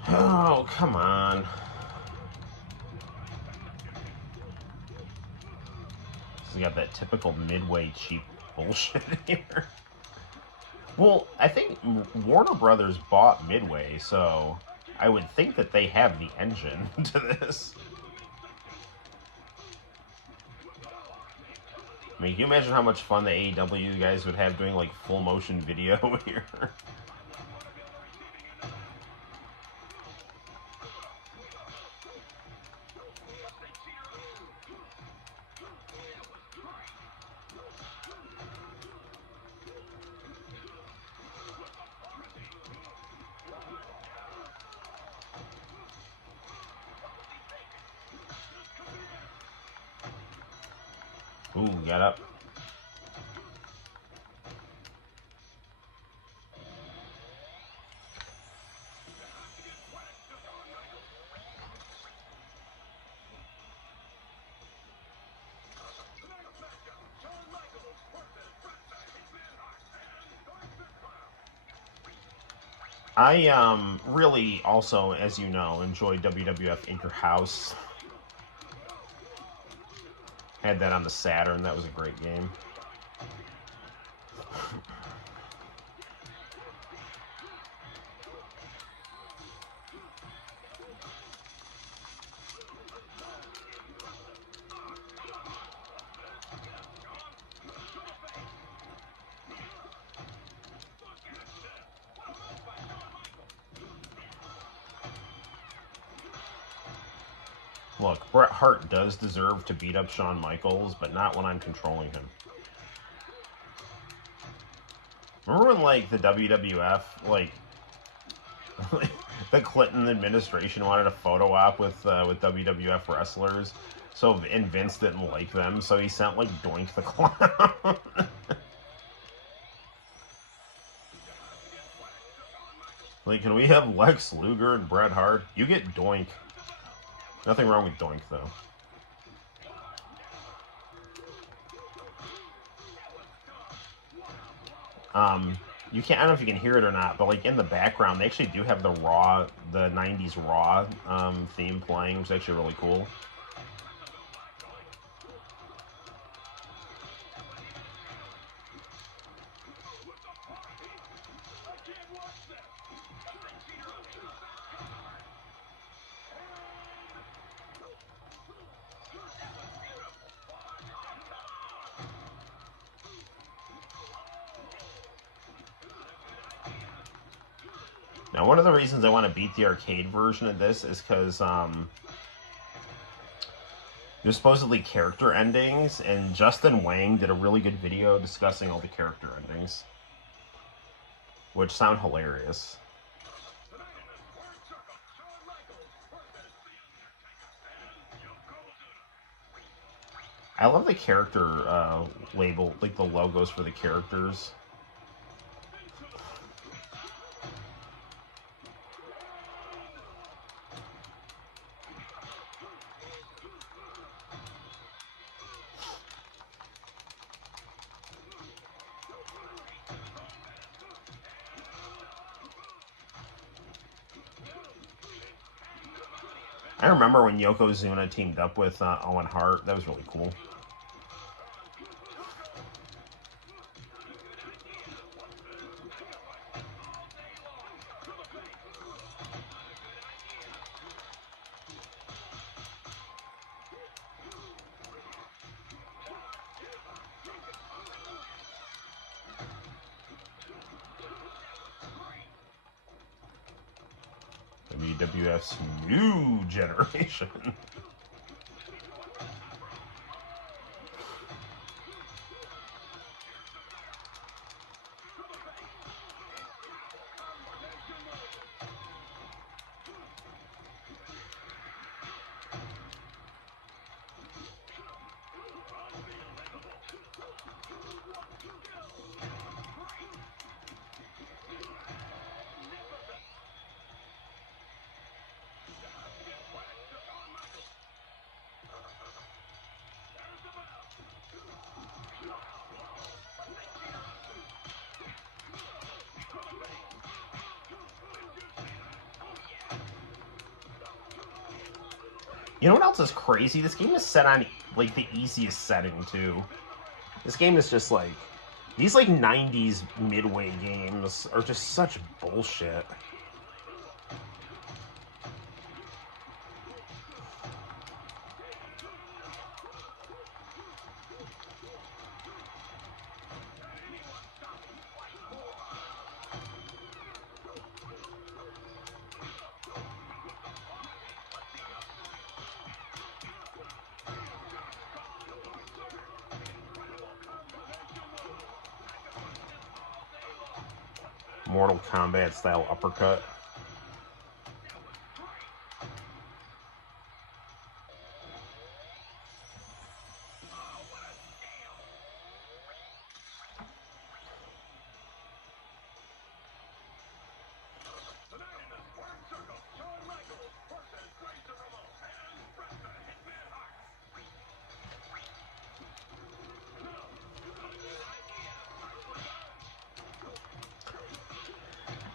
Oh, come on. We got that typical midway cheap bullshit here. Well, I think Warner Brothers bought Midway, so I would think that they have the engine to this. I mean, can you imagine how much fun the AEW guys would have doing, like, full motion video here? Ooh, got up. I really also, as you know, enjoy WWF Inter-House. Had that on the Saturn. That was a great game. Look, Bret Hart does deserve to beat up Shawn Michaels, but not when I'm controlling him. Remember when, like, the WWF, like, the Clinton administration wanted a photo op with WWF wrestlers, and Vince didn't like them, so he sent, like, Doink the Clown. Like, can we have Lex Luger and Bret Hart? You get Doink. Nothing wrong with Doink, though. You can't, I don't know if you can hear it or not, but, like, in the background, they actually do have the 90s Raw theme playing, which is actually really cool. Now, one of the reasons I want to beat the arcade version of this is because there's supposedly character endings, and Justin Wang did a really good video discussing all the character endings, which sound hilarious. I love the character label, like the logos for the characters. I remember when Yokozuna teamed up with Owen Hart. That was really cool. WWF's new generation. You know what else is crazy? This game is set on, like, the easiest setting, too. This game is just, like... These, like, 90s midway games are just such bullshit. Mortal Kombat style uppercut.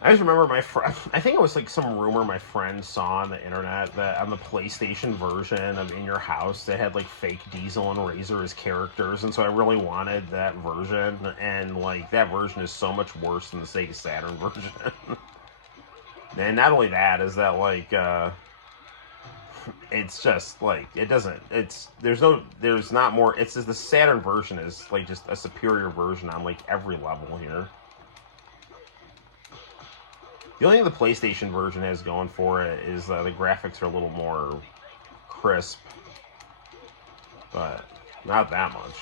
I just remember my friend, I think it was like some rumor my friend saw on the internet that on the PlayStation version of In Your House, they had like fake Diesel and Razor as characters, and so I really wanted that version, and like that version is so much worse than the Sega Saturn version. And not only that, is that like, it's just like, it doesn't, there's not more, it's just the Saturn version is like just a superior version on like every level here. The only thing the PlayStation version has going for it is the graphics are a little more crisp, but not that much.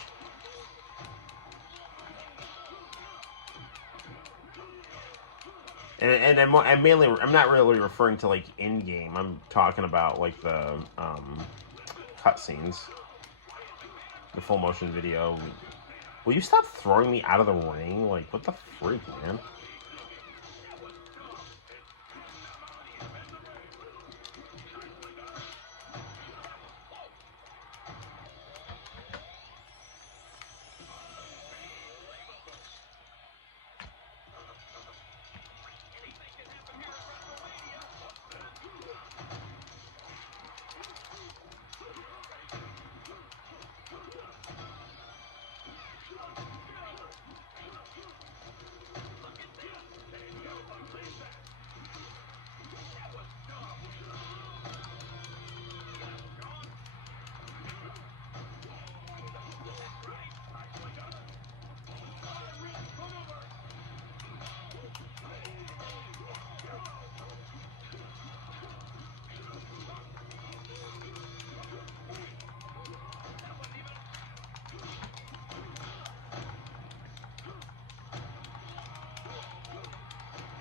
And I'm mainly, I'm not really referring to like in-game. I'm talking about like the cutscenes, the full motion video. Will you stop throwing me out of the ring? Like, what the freak, man?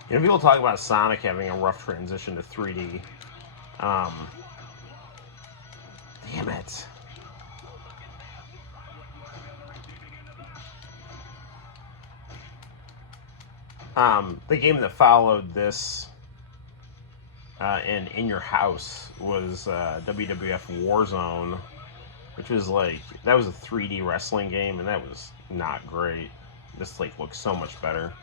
You know, people talk about Sonic having a rough transition to 3D. Damn it. The game that followed this in Your House was WWF Warzone, which was like, that was a 3D wrestling game, and that was not great. This like looks so much better.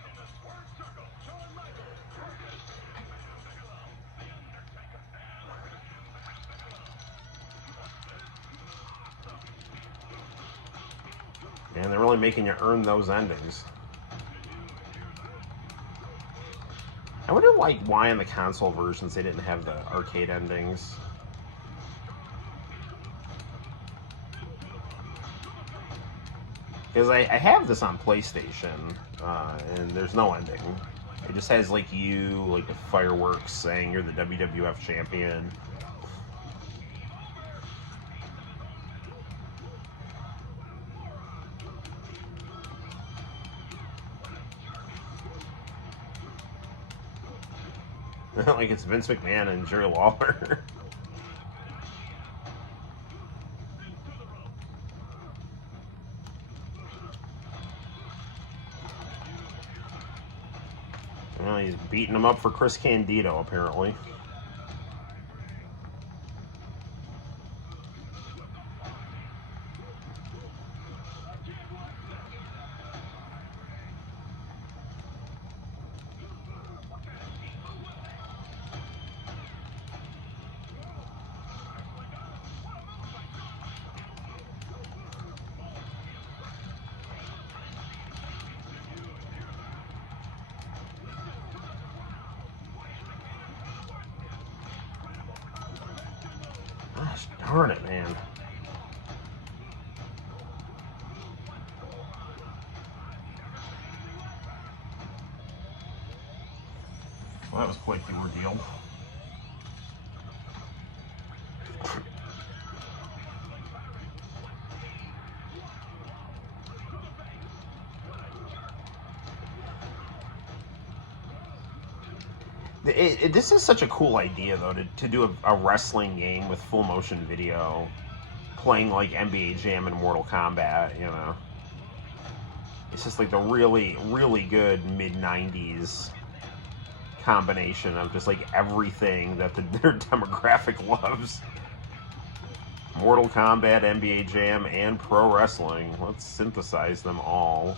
And they're really making you earn those endings. I wonder like why in the console versions they didn't have the arcade endings. Because I have this on PlayStation, and there's no ending. It just has like you, like the fireworks saying you're the WWF champion. Like it's Vince McMahon and Jerry Lawler. Well, he's beating him up for Chris Candido, apparently. Gosh darn it, man. Well, that was quite the ordeal. This is such a cool idea, though, to do a wrestling game with full motion video, playing like NBA Jam and Mortal Kombat, you know. It's just like the really, really good mid-90s combination of just like everything that their demographic loves. Mortal Kombat, NBA Jam, and pro wrestling. Let's synthesize them all.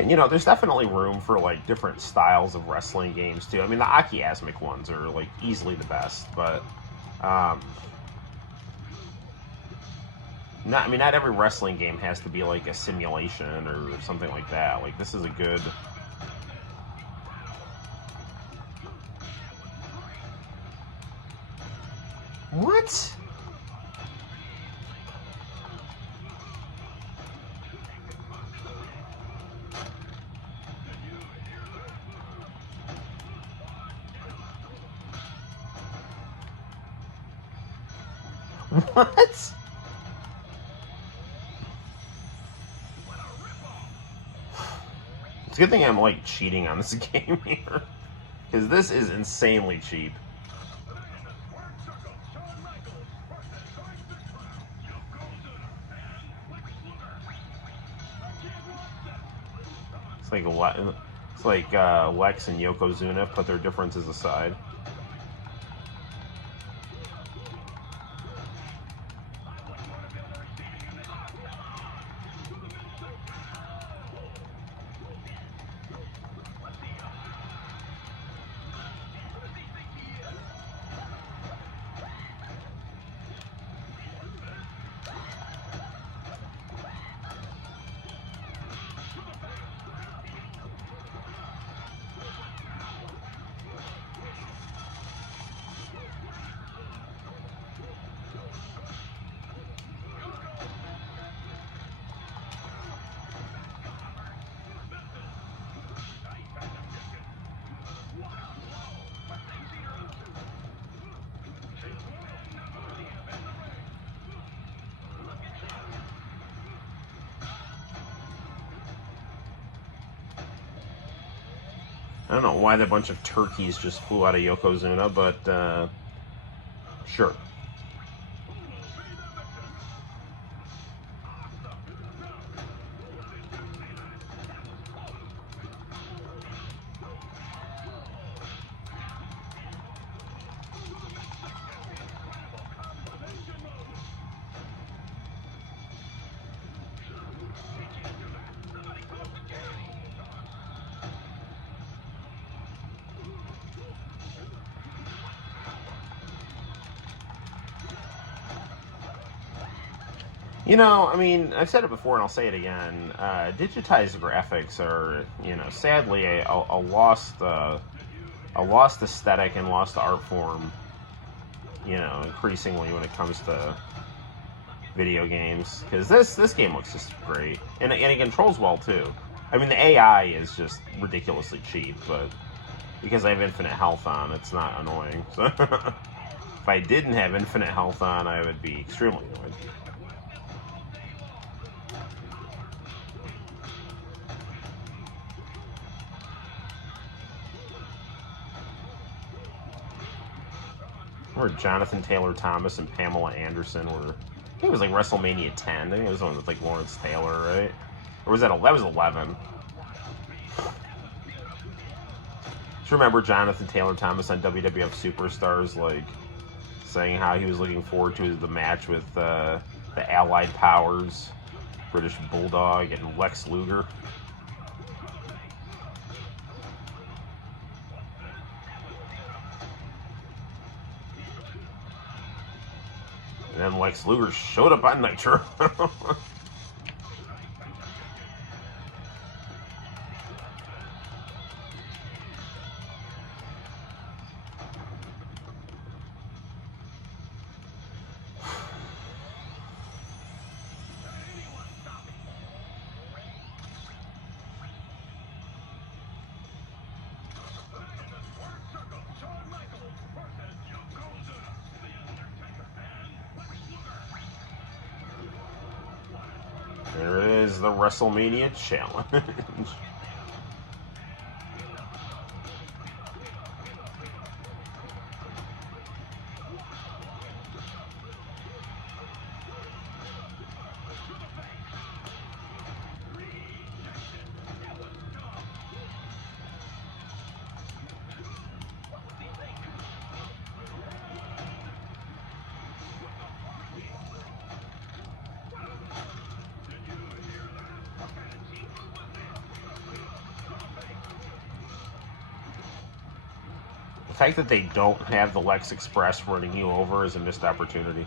And, you know, there's definitely room for, like, different styles of wrestling games, too. I mean, the Akiasmic ones are, like, easily the best, but, not every wrestling game has to be, like, a simulation or something like that. Like, this is a good... What? What? It's a good thing I'm, like, cheating on this game here. Because this is insanely cheap. It's like Lex and Yokozuna put their differences aside. I don't know why the bunch of turkeys just flew out of Yokozuna, but sure. You know, I mean, I've said it before and I'll say it again. Digitized graphics are, you know, sadly a lost aesthetic and lost art form. You know, increasingly when it comes to video games, because this game looks just great and it controls well too. I mean, the AI is just ridiculously cheap, but because I have infinite health on, it's not annoying. So if I didn't have infinite health on, I would be extremely annoyed. Or Jonathan Taylor Thomas and Pamela Anderson were. I think it was like WrestleMania 10. I think it was one with like Lawrence Taylor, right? Or was that that was 11? Just remember Jonathan Taylor Thomas on WWF Superstars, like saying how he was looking forward to the match with the Allied Powers, British Bulldog, and Lex Luger. And then Lex Luger showed up on Nitro. There is the WrestleMania Challenge. The fact that they don't have the Lex Express running you over is a missed opportunity.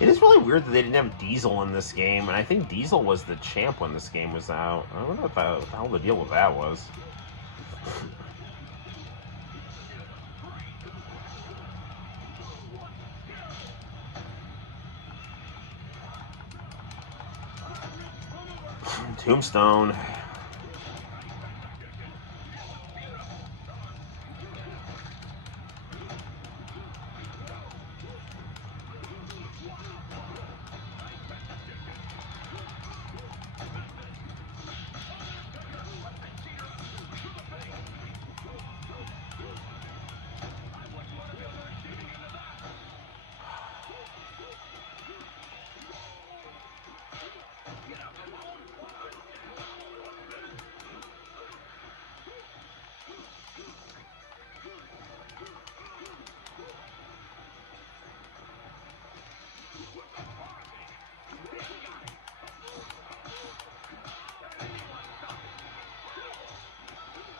It is really weird that they didn't have Diesel in this game, and I think Diesel was the champ when this game was out. I don't know what the hell the deal with that was. Tombstone.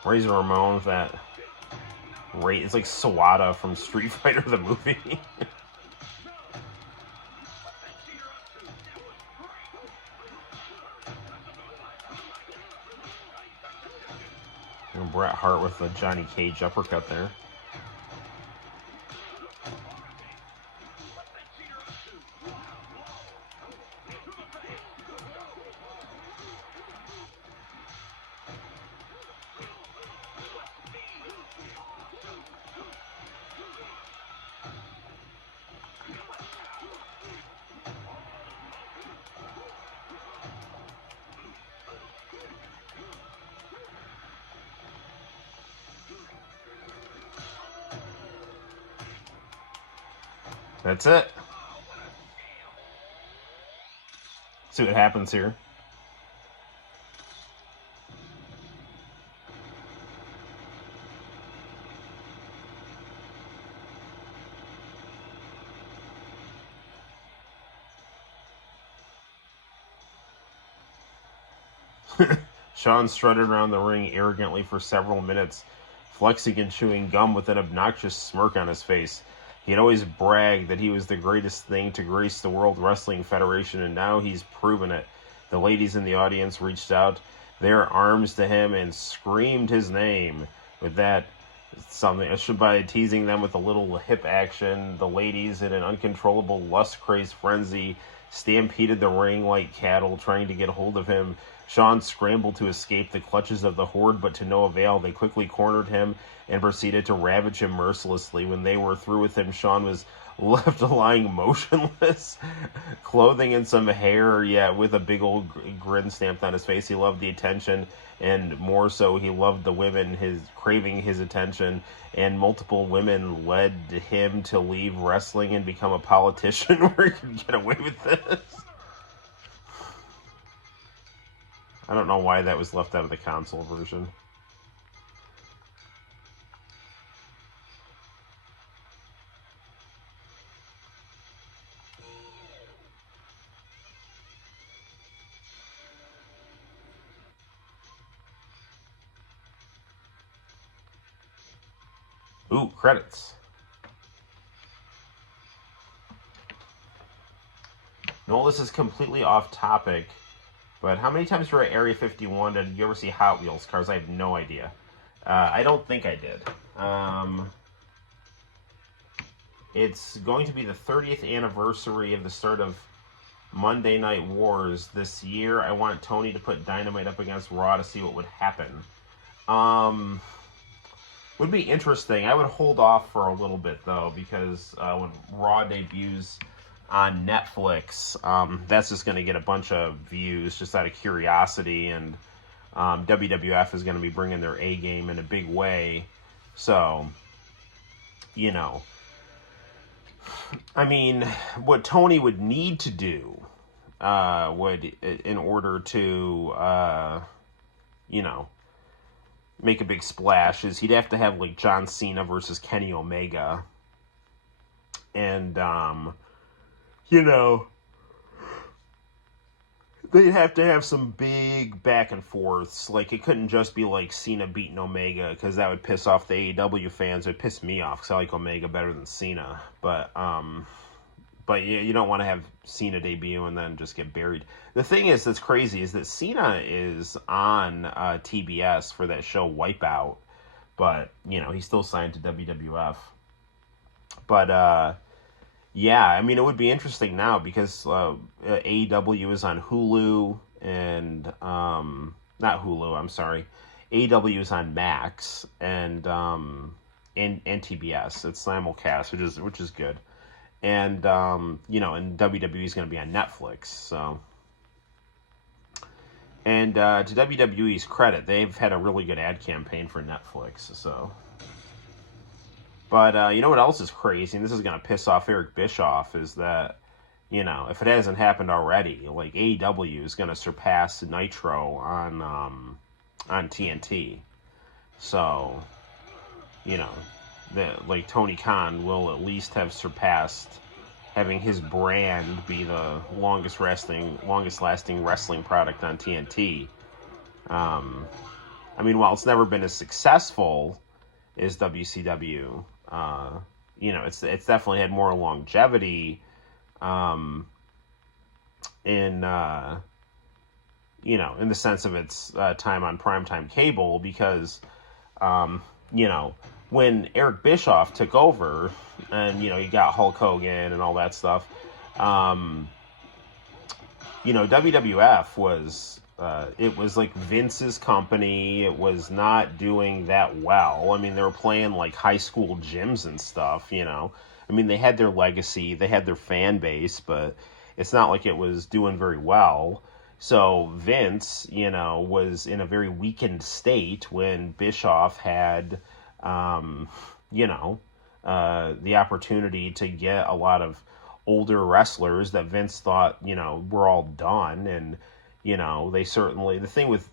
Razor Ramon, that it's like Sawada from Street Fighter the movie. And Bret Hart with the Johnny Cage uppercut there. That's it. See what happens here. Shawn strutted around the ring arrogantly for several minutes, flexing and chewing gum with an obnoxious smirk on his face. He had always bragged that he was the greatest thing to grace the World Wrestling Federation, and now he's proven it. The ladies in the audience reached out their arms to him and screamed his name. With that, by teasing them with a little hip action, the ladies, in an uncontrollable lust-crazed frenzy, stampeded the ring like cattle, trying to get hold of him. Shawn scrambled to escape the clutches of the horde, but to no avail. They quickly cornered him and proceeded to ravage him mercilessly. When they were through with him, Shawn was left lying motionless, clothing and some hair, yet with a big old grin stamped on his face. He loved the attention, and more so, he loved the women, craving his attention, and multiple women led him to leave wrestling and become a politician where he could get away with this. I don't know why that was left out of the console version. Ooh, credits. No, this is completely off topic, but how many times were at Area 51 did you ever see Hot Wheels cars? I have no idea. I don't think I did. It's going to be the 30th anniversary of the start of Monday Night Wars this year. I want Tony to put Dynamite up against Raw to see what would happen. Would be interesting. I would hold off for a little bit, though, because when Raw debuts on Netflix, that's just going to get a bunch of views just out of curiosity, and WWF is going to be bringing their A game in a big way. So, you know, I mean, what Tony would need to do in order to, you know, make a big splash is he'd have to have like John Cena versus Kenny Omega, and you know, they'd have to have some big back and forths. Like, it couldn't just be like Cena beating Omega, because that would piss off the AEW fans. It would piss me off because I like Omega better than Cena. But you don't want to have Cena debut and then just get buried. The thing is, that's crazy, is that Cena is on TBS for that show Wipeout, but, you know, he's still signed to WWF. But, yeah, I mean, it would be interesting now because AEW is on Hulu and, not Hulu, I'm sorry. AEW is on Max and TBS. It's simulcast, which is good. And, you know, and WWE is going to be on Netflix, so. And to WWE's credit, they've had a really good ad campaign for Netflix, so. But, you know what else is crazy, and this is going to piss off Eric Bischoff, is that, you know, if it hasn't happened already, like, AEW is going to surpass Nitro on TNT. So, you know, like Tony Khan will at least have surpassed having his brand be the longest lasting wrestling product on TNT. I mean, while it's never been as successful as WCW, you know, it's definitely had more longevity in you know, in the sense of its time on primetime cable, because you know, when Eric Bischoff took over, and, you know, you got Hulk Hogan and all that stuff, you know, WWF was, it was like Vince's company. It was not doing that well. I mean, they were playing like high school gyms and stuff, you know. I mean, they had their legacy, they had their fan base, but it's not like it was doing very well. So Vince, you know, was in a very weakened state when Bischoff had, you know, the opportunity to get a lot of older wrestlers that Vince thought, you know, were all done. And, you know, they certainly, the thing with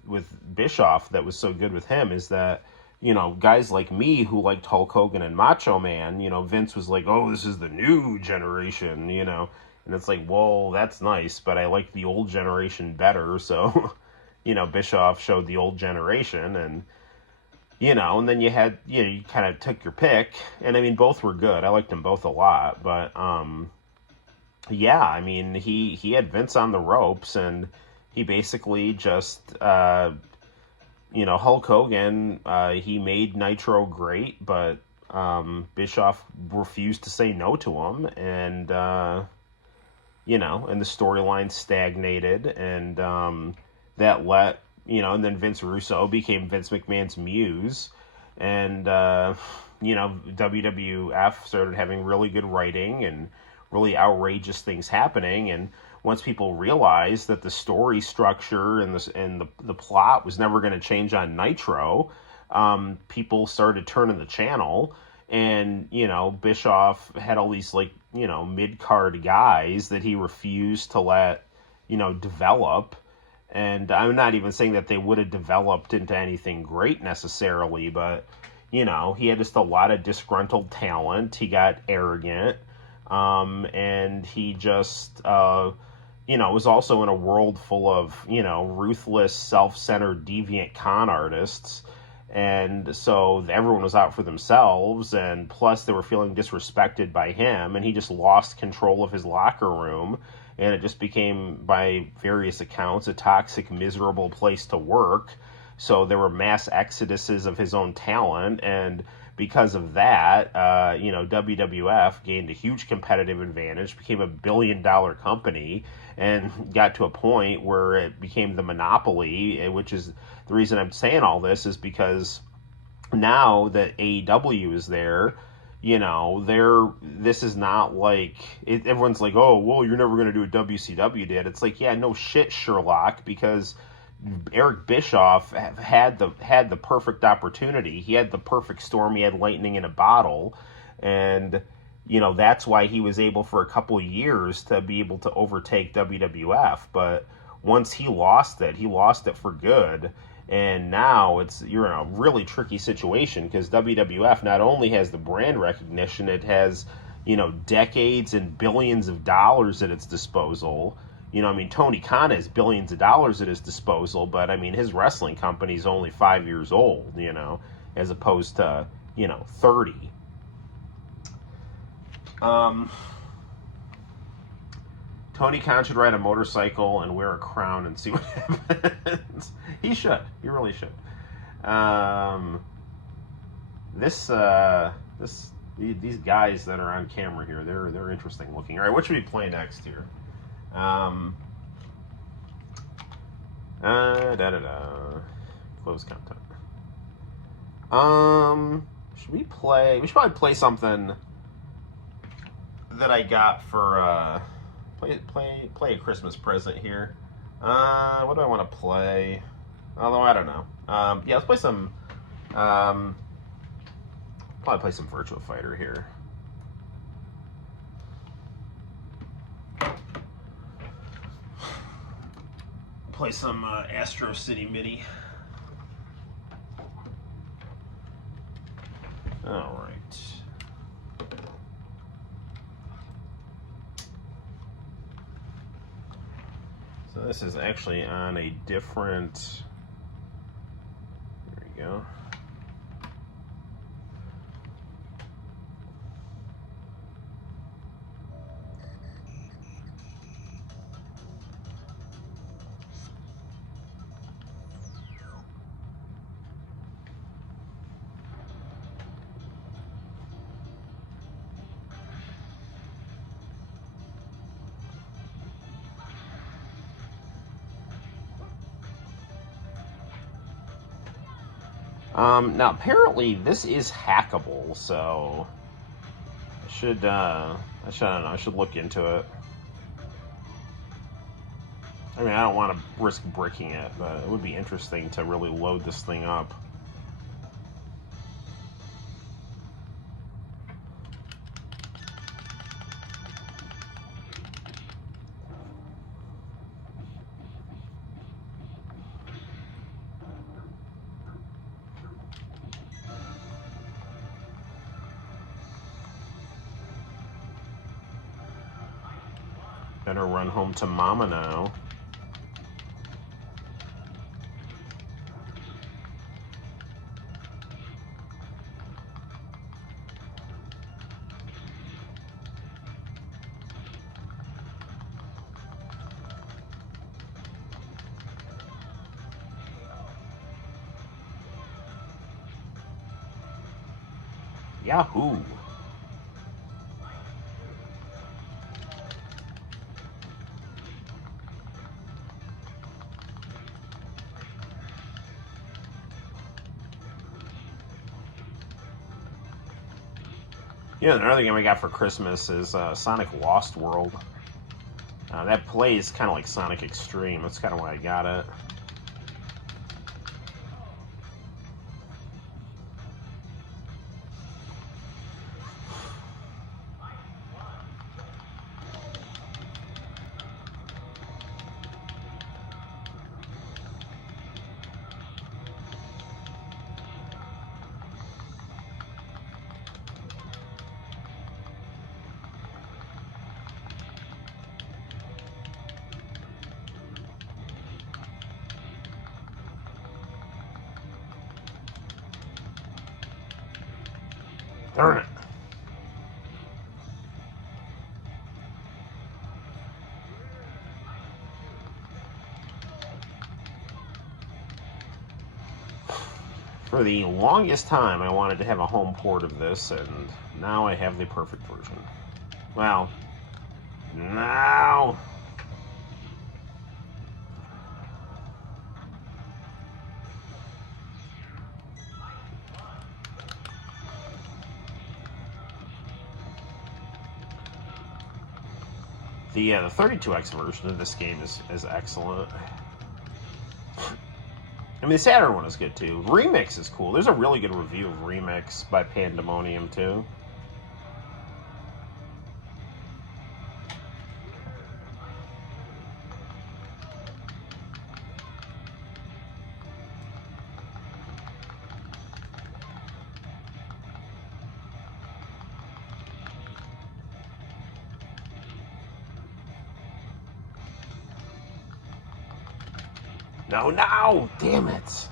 Bischoff that was so good with him is that, you know, guys like me who liked Hulk Hogan and Macho Man, you know, Vince was like, oh, this is the new generation, you know. And it's like, well, that's nice, but I like the old generation better, so, Bischoff showed the old generation, and then you had, you kind of took your pick, and I mean, both were good. I liked them both a lot, but, yeah, I mean, he had Vince on the ropes, and he basically just, Hulk Hogan, he made Nitro great, but, Bischoff refused to say no to him, and, and the storyline stagnated, and, that let, and then Vince Russo became Vince McMahon's muse, and, WWF started having really good writing and really outrageous things happening, and once people realized that the story structure and the plot was never going to change on Nitro, people started turning the channel, and Bischoff had all these mid-card guys that he refused to let develop. And I'm not even saying that they would have developed into anything great necessarily, but he had just a lot of disgruntled talent. He got arrogant, and he just was also in a world full of ruthless, self-centered, deviant con artists. And so everyone was out for themselves, and plus they were feeling disrespected by him, and he just lost control of his locker room, and it just became, by various accounts, a toxic, miserable place to work. So there were mass exoduses of his own talent, and because of that, WWF gained a huge competitive advantage, became a billion-dollar company, and got to a point where it became the monopoly, which is the reason I'm saying all this, is because now that AEW is there, this is not like, everyone's like, oh, well, you're never going to do what WCW did. It's like, yeah, no shit, Sherlock, because Eric Bischoff had the perfect opportunity. He had the perfect storm. He had lightning in a bottle, and that's why he was able for a couple of years to be able to overtake WWF. But once he lost it for good. And now you're in a really tricky situation, because WWF not only has the brand recognition, it has, decades and billions of dollars at its disposal. Tony Khan has billions of dollars at his disposal, but his wrestling company's only 5 years old, as opposed to, 30. Tony Khan should ride a motorcycle and wear a crown and see what happens. He should. He really should. These guys that are on camera here, they're interesting looking. All right, what should we play next here? Close content. We should probably play something that I got for play a Christmas present here. What do I want to play? Although I don't know. Yeah, let's play some. Probably play some Virtua Fighter here. Play some Astro City MIDI. All right. So this is actually on a different. There we go. Now apparently this is hackable, so I should I don't know, I should look into it. I don't want to risk bricking it, but it would be interesting to really load this thing up. Better run home to Mama now. Yahoo! Yeah, another game I got for Christmas is Sonic Lost World. That plays kind of like Sonic Extreme. That's kind of why I got it. Darn it. For the longest time, I wanted to have a home port of this, and now I have the perfect version. Well, now... The 32X version of this game is excellent. I mean, the Saturn one is good too. Remix is cool. There's a really good review of Remix by Pandemonium too. No, no! Damn it!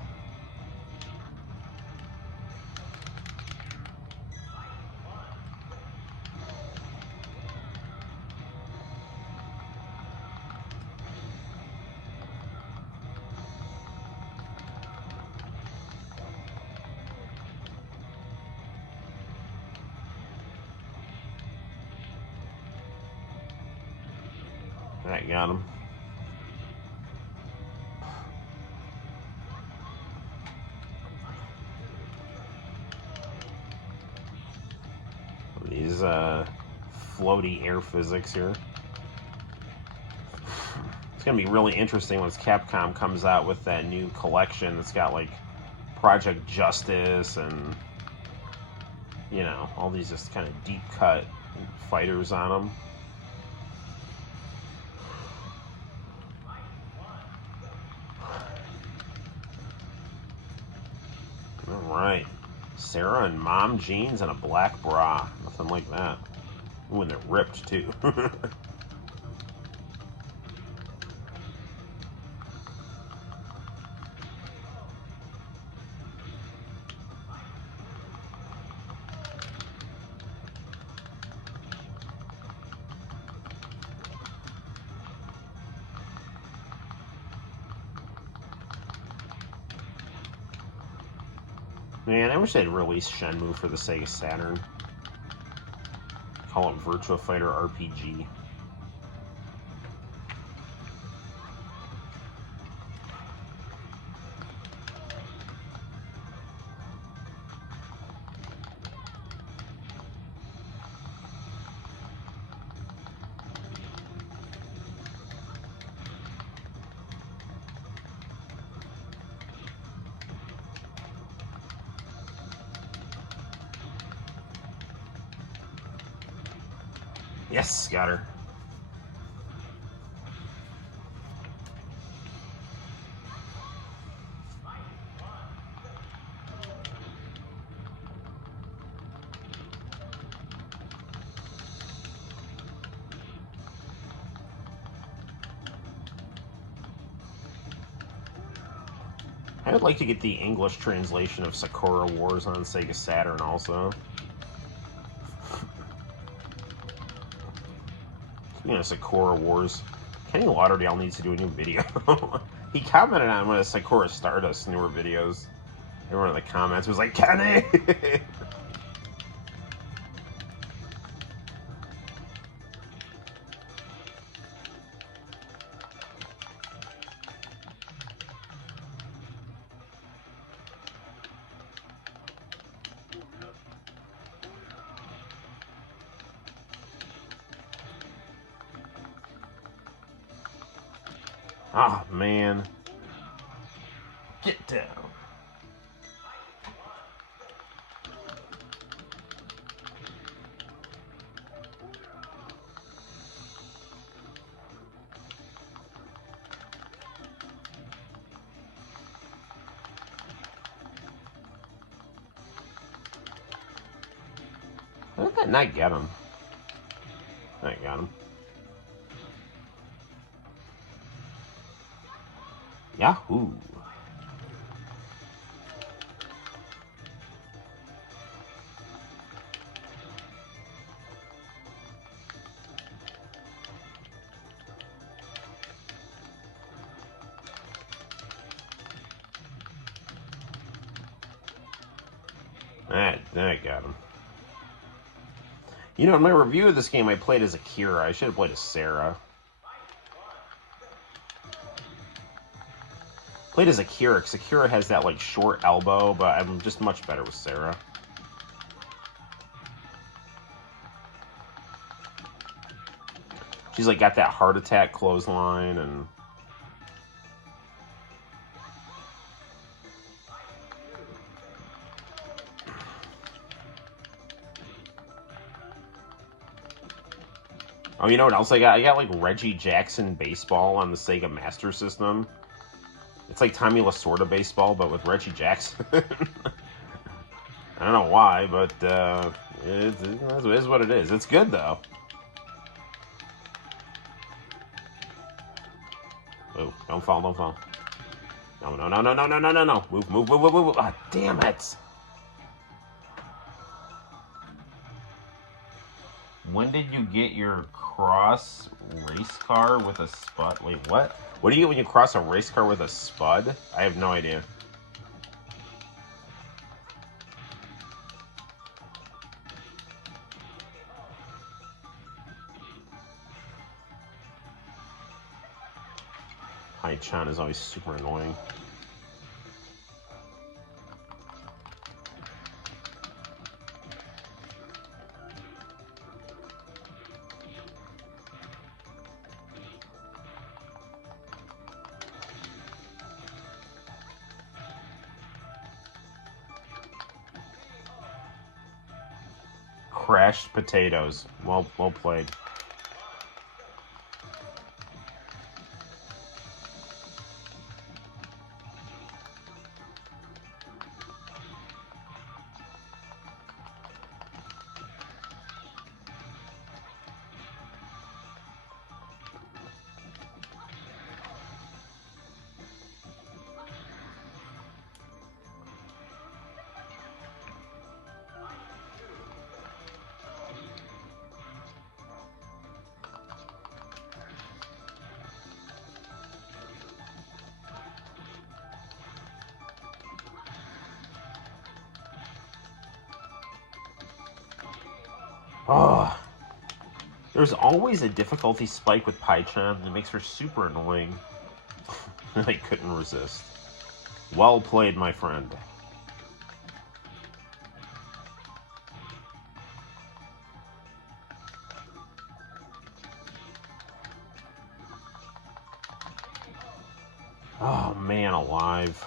I got him. These floaty air physics here. It's gonna be really interesting once Capcom comes out with that new collection that's got like Project Justice and, you know, all these just kind of deep cut fighters on them. All right. Sarah and mom jeans and a black bra. Nothing like that. Ooh, and they're ripped too. Man, I wish they'd release Shenmue for the Sega Saturn. Call it Virtua Fighter RPG. Yes, got her. I would like to get the English translation of Sakura Wars on Sega Saturn also. You know, Sakura Wars. Kenny Lauderdale needs to do a new video. He commented on one of Sakura Stardust newer videos. And one of the comments was like, Kenny! Ah, man. Get down. How did that knight get him? I got him. Yahoo! I got him. You know, in my review of this game, I played as Akira. I should have played as Sarah. Played as Akira, because Akira has that, like, short elbow, but I'm just much better with Sarah. She's, like, got that heart attack clothesline, and... Oh, you know what else I got? I got, like, Reggie Jackson Baseball on the Sega Master System. It's like Tommy Lasorda Baseball, but with Reggie Jackson. I don't know why, but it is what it is. It's good, though. Oh, don't fall, don't fall. No, no, no, no, no, no, no, no, no. Move, move, move, move, move. Ah, damn it. When did you get your cross race car with a spud? Wait, what? What do you get when you cross a race car with a spud? I have no idea. Hai-chan is always super annoying. Crashed potatoes. Well played. Oh, there's always a difficulty spike with Hai-chan that makes her super annoying. I couldn't resist. Well played, my friend. Oh, man alive.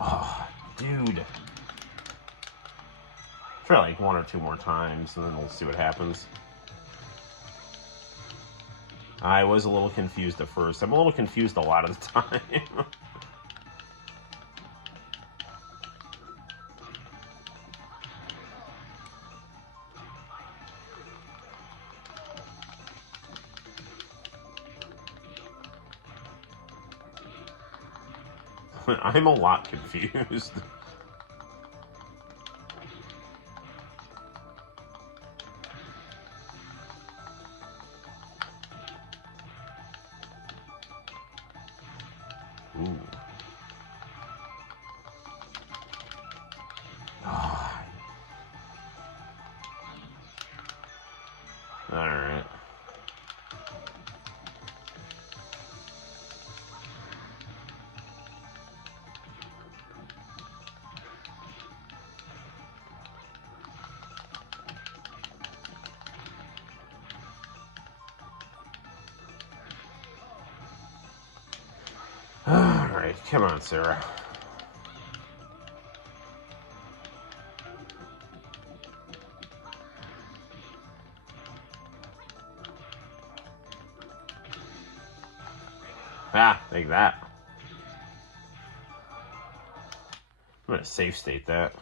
Oh, dude. Try like one or two more times, and then we'll see what happens. I was a little confused at first. I'm a little confused a lot of the time. I'm a lot confused. Alright, come on, Sarah. Ah, take that. I'm gonna safe state that.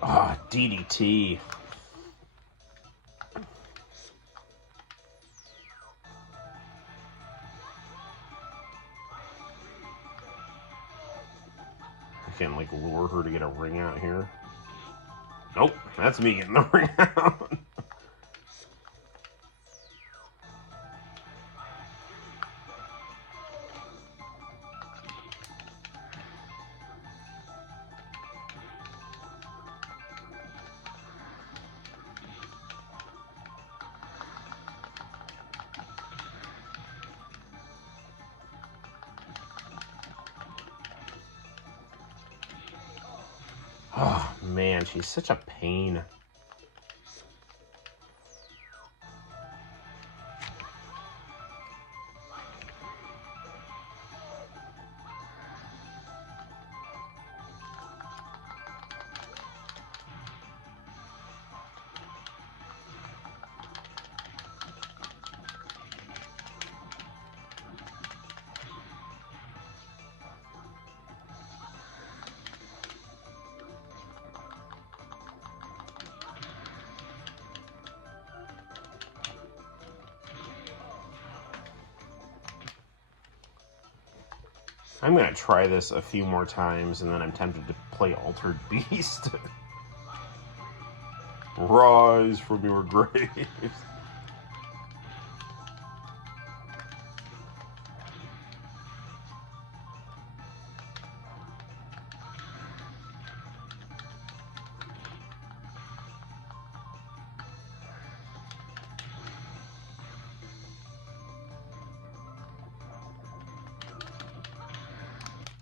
Ah, oh, DDT. I can't, like, lure her to get a ring out here. Nope, that's me getting the ring out. Oh, man, she's such a pain. I'm going to try this a few more times, and then I'm tempted to play Altered Beast. Rise from your graves.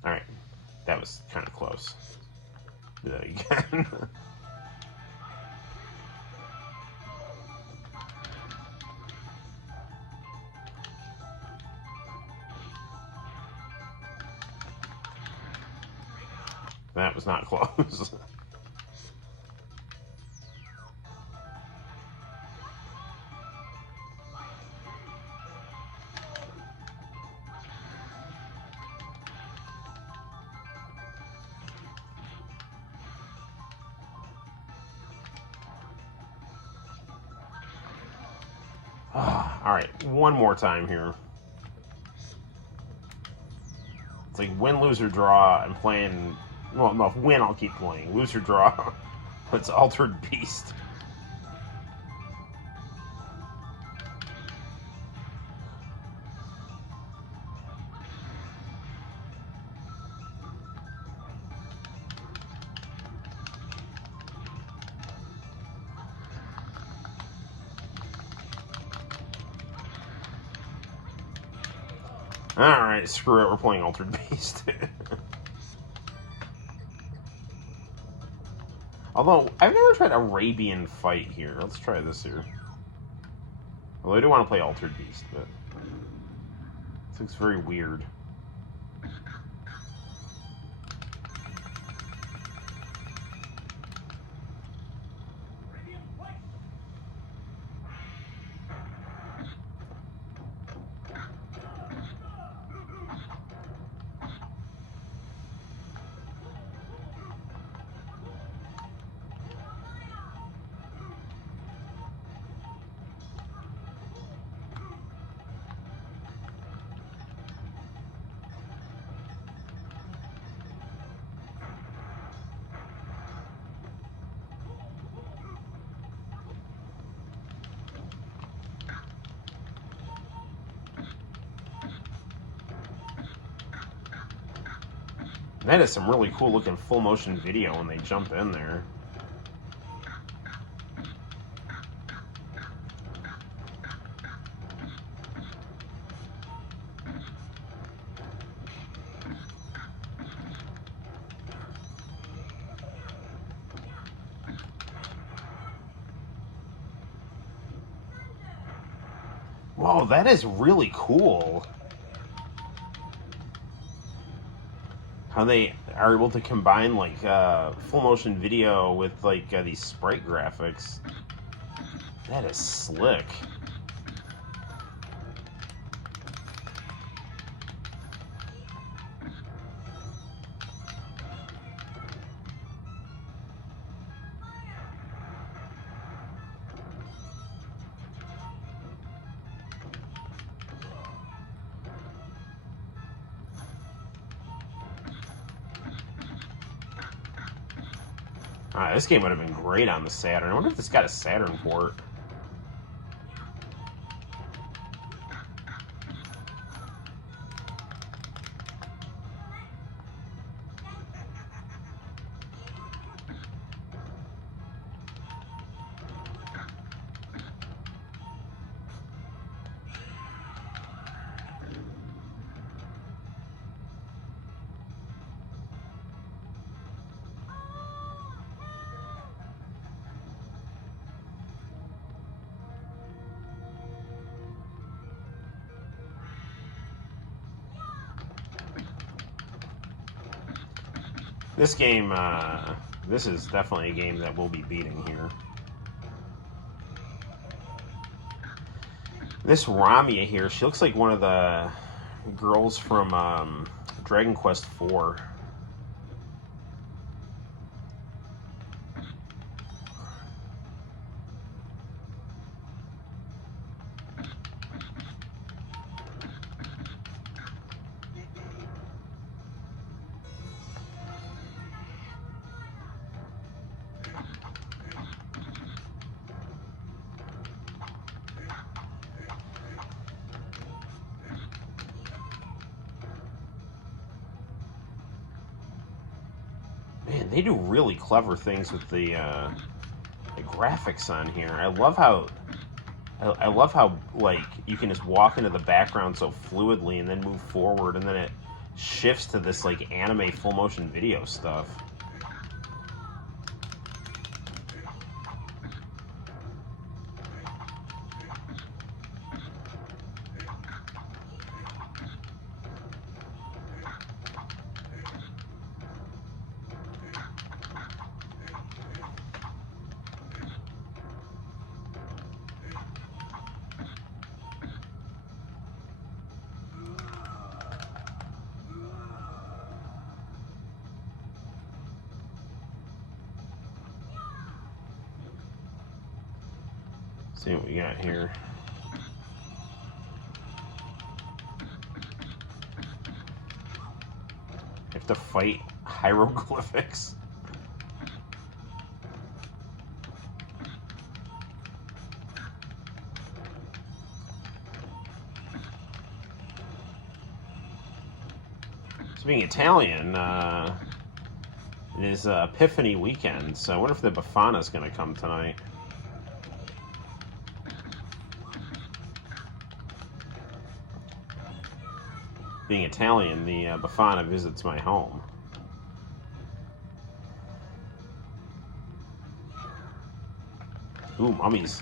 Alright, that was kind of close. Do that again. That was not close. Alright, one more time here. It's like win, lose, or draw. I'm playing. Well, no, win, I'll keep playing. Lose or draw, it's Altered Beast. Alright, screw it, we're playing Altered Beast. Although, I've never tried Arabian Fight here. Let's try this here. Although I do want to play Altered Beast, but this looks very weird. That is some really cool looking full motion video when they jump in there. Whoa, that is really cool. How they are able to combine like full motion video with like these sprite graphics. That is slick. This game would have been great on the Saturn. I wonder if this got a Saturn port. This game, this is definitely a game that we'll be beating here. This Ramia here, she looks like one of the girls from Dragon Quest IV. Man, they do really clever things with the graphics on here. I love how like you can just walk into the background so fluidly and then move forward, and then it shifts to this like anime full motion video stuff. See what we got here. Have to fight hieroglyphics. So being Italian, it is Epiphany weekend, so I wonder if the Befana's going to come tonight. Being Italian, the Befana visits my home. Ooh, mummies.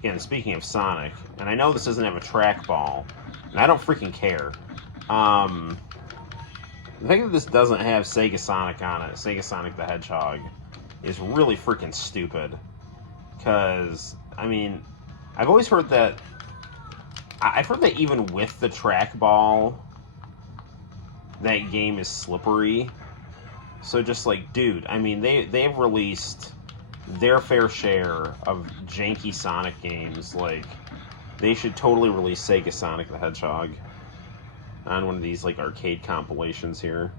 Again, speaking of Sonic, and I know this doesn't have a trackball, and I don't freaking care. The fact that this doesn't have Sega Sonic on it, Sega Sonic the Hedgehog, is really freaking stupid. Because, I mean, I've always heard that... I've heard that even with the trackball, that game is slippery. So just like, dude, I mean, they've released their fair share of janky Sonic games. Like, they should totally release Sega Sonic the Hedgehog on one of these, like, arcade compilations here.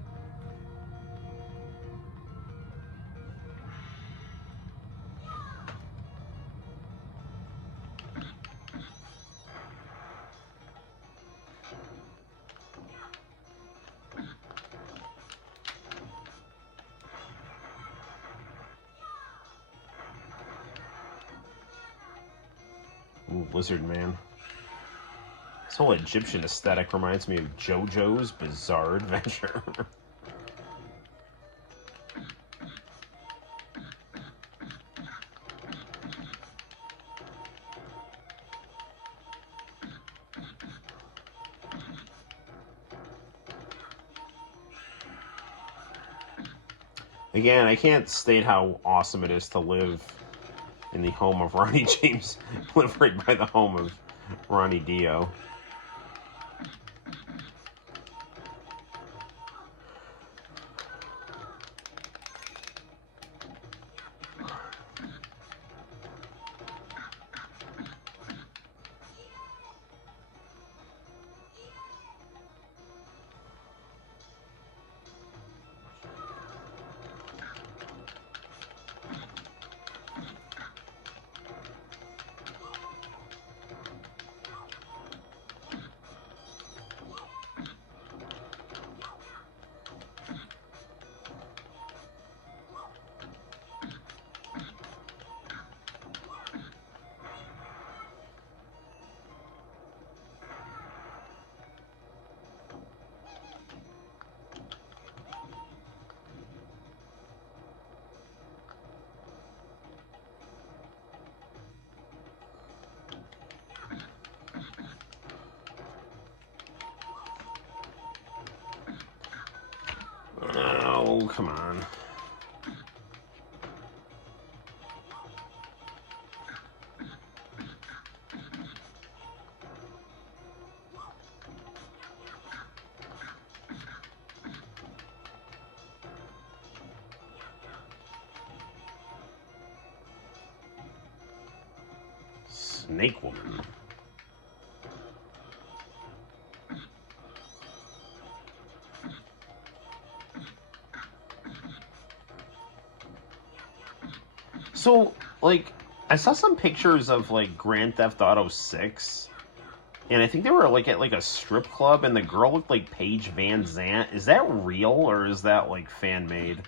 Ooh, Lizard Man. This whole Egyptian aesthetic reminds me of JoJo's Bizarre Adventure. Again, I can't state how awesome it is to live in the home of Ronnie James, live right by the home of Ronnie Dio. Oh, come on. Snake Woman. So, like, I saw some pictures of, like, Grand Theft Auto 6, and I think they were, like, at, like, a strip club, and the girl looked like Paige Van Zant. Is that real, or is that, like, fan-made?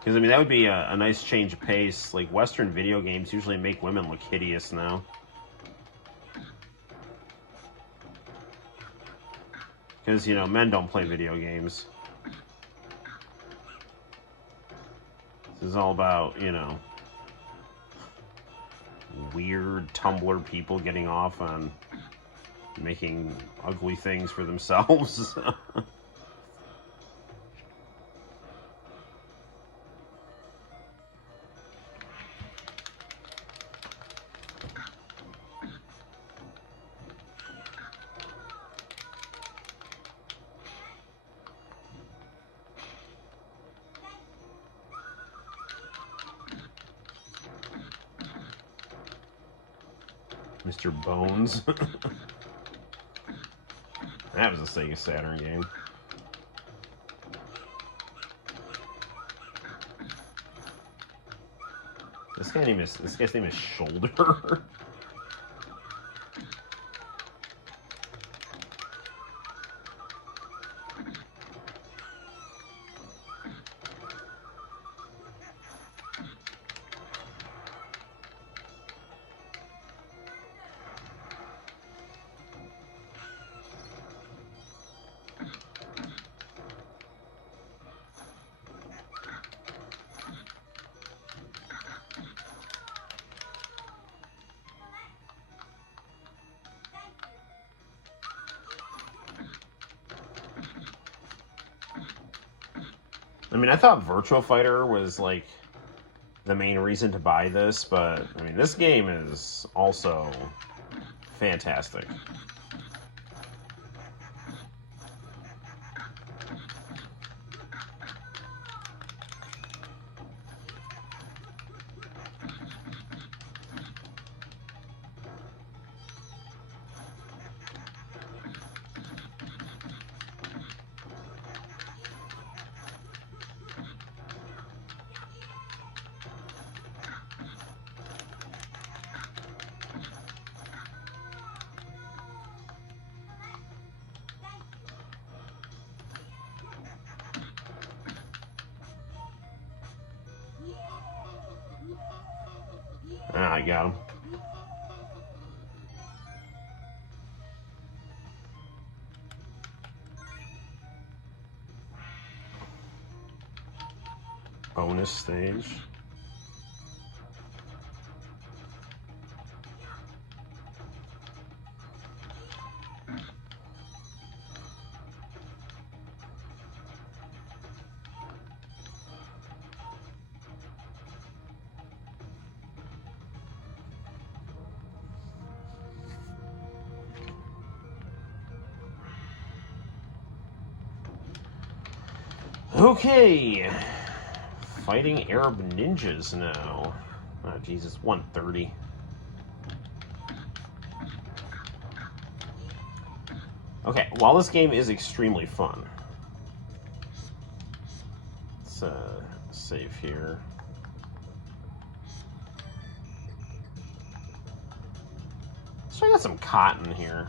Because, I mean, that would be a nice change of pace. Like, Western video games usually make women look hideous now. Because, you know, men don't play video games. This is all about, you know, weird Tumblr people getting off on making ugly things for themselves. Mr. Bones. That was a Sega Saturn game. This guy's name is Shoulder. I mean, I thought Virtua Fighter was like the main reason to buy this, but I mean, this game is also fantastic. Ah, I got him. Bonus stage. Okay, fighting Arab ninjas now. Oh, Jesus, 130. Okay, while this game is extremely fun, let's save here. So I got some cotton here.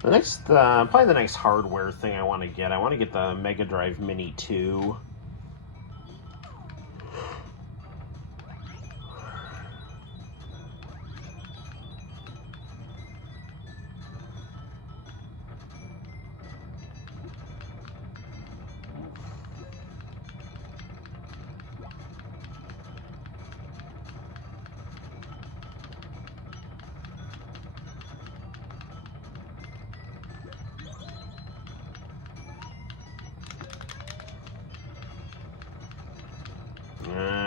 The next, probably the next hardware thing I want to get the Mega Drive Mini 2.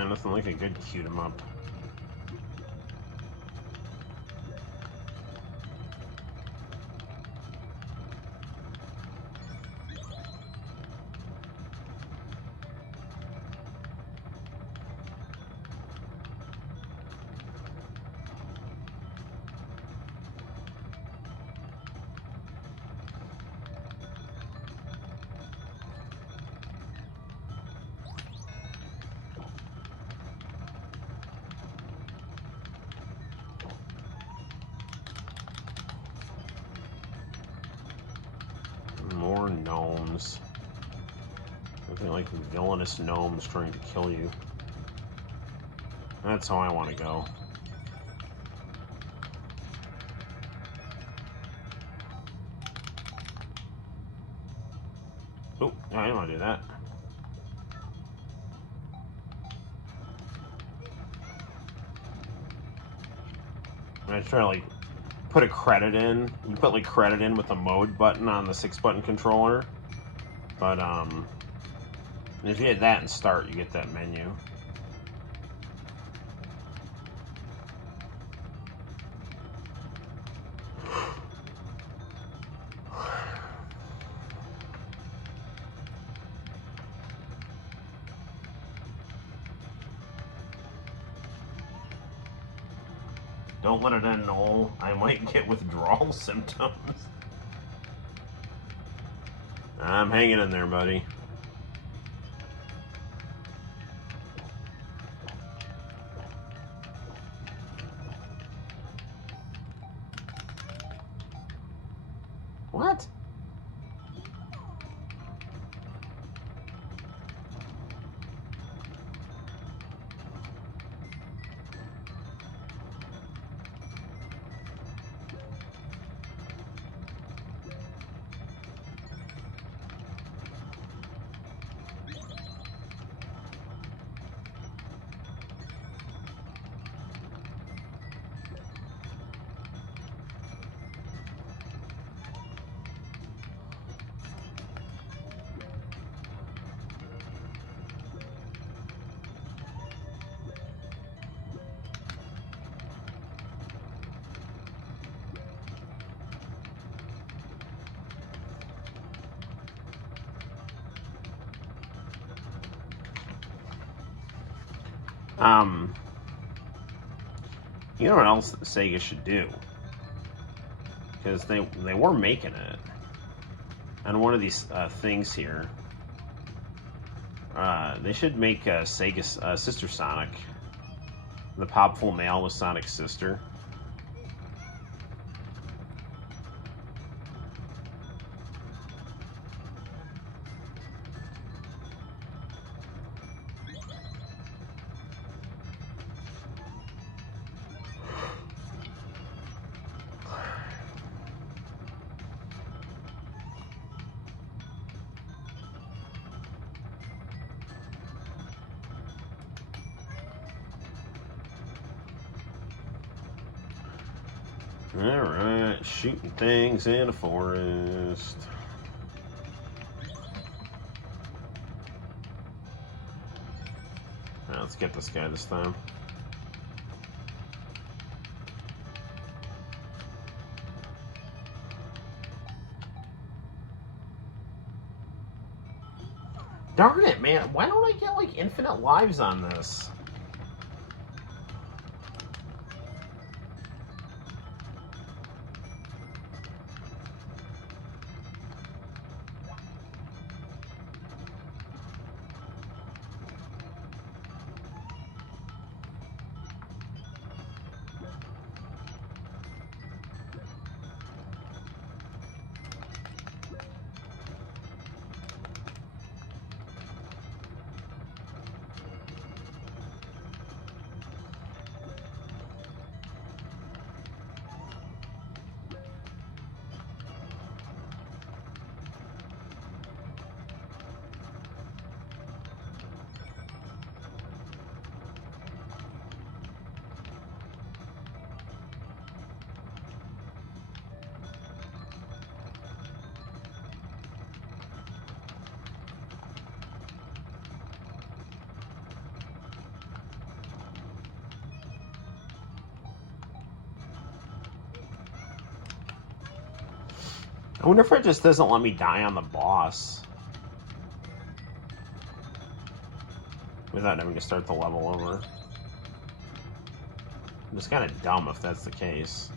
Nothing like a good cute 'em up. More gnomes. Something like villainous gnomes trying to kill you. That's how I want to go. Oh, I don't want to do that. I try to like put a credit in. You put like credit in with the mode button on the 6-button controller. But if you hit that and start, you get that menu. Don't let it end, Noel. I might get withdrawal symptoms. I'm hanging in there, buddy. What? You know what else Sega should do? Because they were making it. On one of these things here. They should make Sega's Sister Sonic. The Popful Male with Sonic's sister. Alright, shooting things in a forest. Alright, let's get this guy this time. Darn it, man. Why don't I get, like, infinite lives on this? I wonder if it just doesn't let me die on the boss without having to start the level over. It's kind of dumb if that's the case.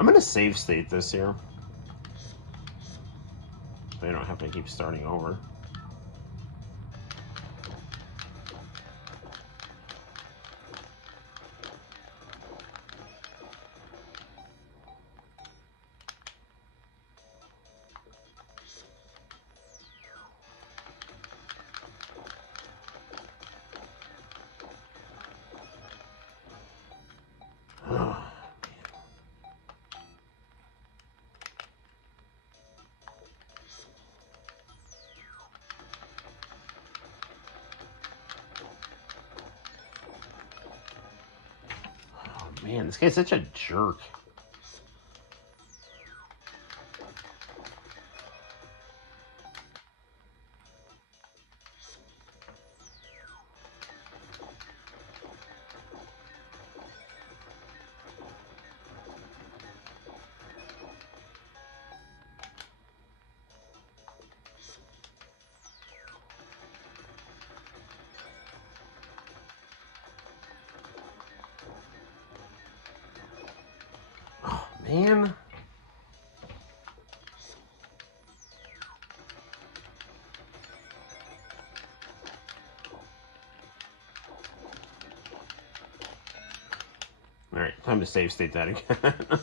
I'm gonna save state this here. So I don't have to keep starting over. Man, this guy's such a jerk. Man. Alright, time to save state that again.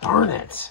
Darn it.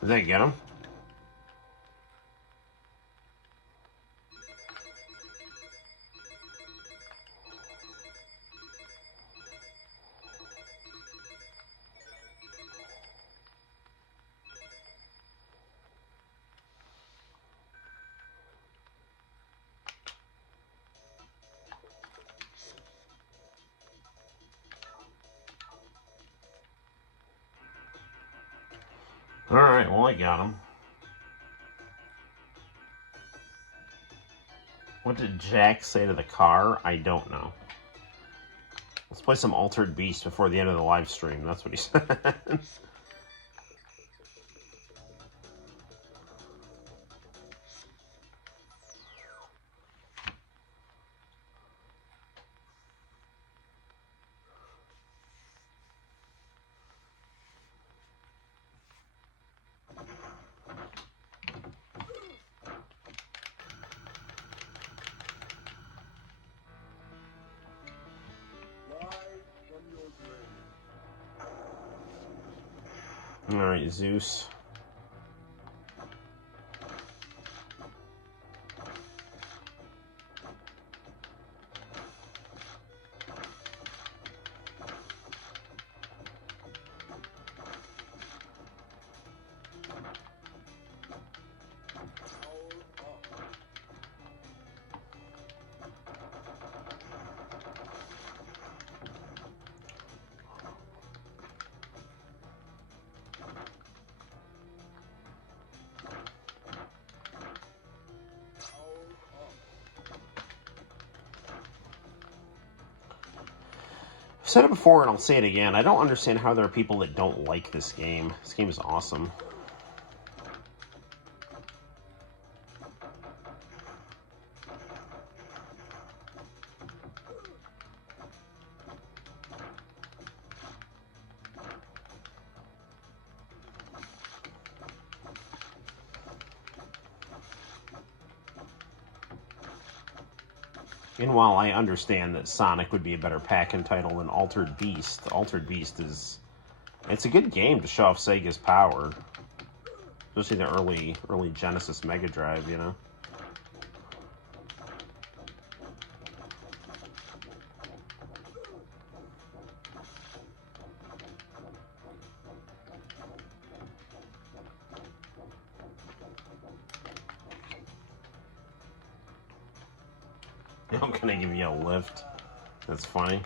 Did that get him? Alright, well I got him. What did Jack say to the car? I don't know. Let's play some Altered Beast before the end of the live stream. That's what he said. Alright, Zeus. I've said it before and I'll say it again. I don't understand how there are people that don't like this game. This game is awesome. And while I understand that Sonic would be a better pack-in title than Altered Beast, Altered Beast is... It's a good game to show off Sega's power. Especially the early Genesis Mega Drive, you know? I'm gonna give you a lift. That's funny.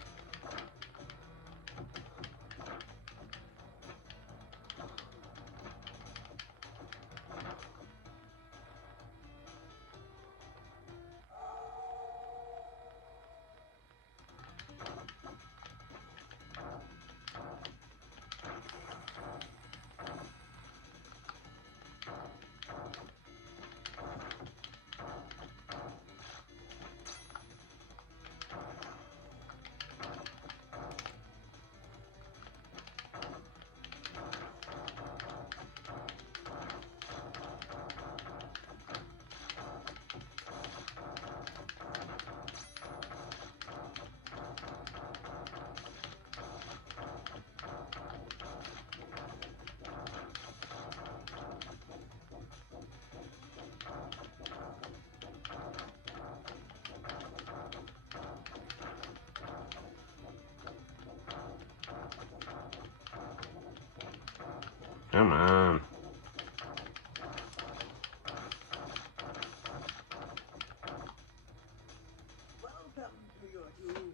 Come on. Welcome to your doom.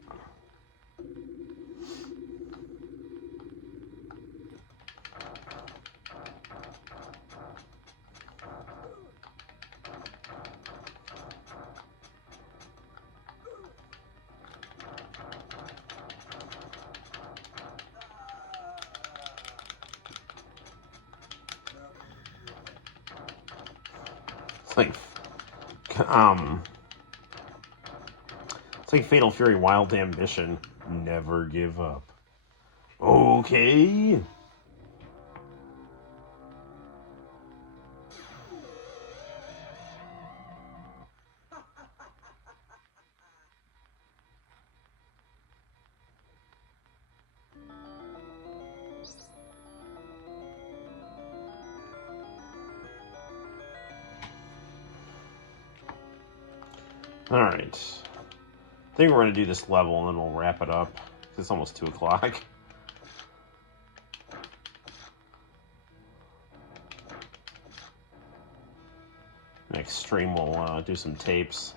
It's like, it's like Fatal Fury Wild Ambition. Never give up. Okay. Alright. I think we're going to do this level and then we'll wrap it up. It's almost 2 o'clock. Next stream we'll do some tapes.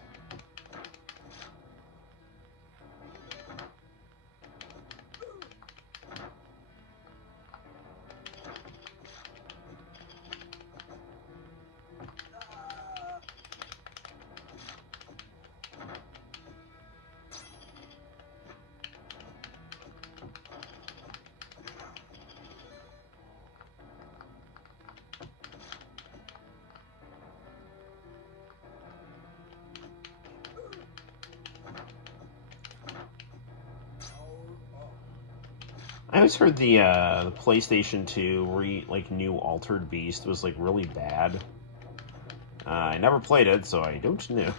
I always heard the PlayStation 2 new Altered Beast was like really bad. I never played it, so I don't know.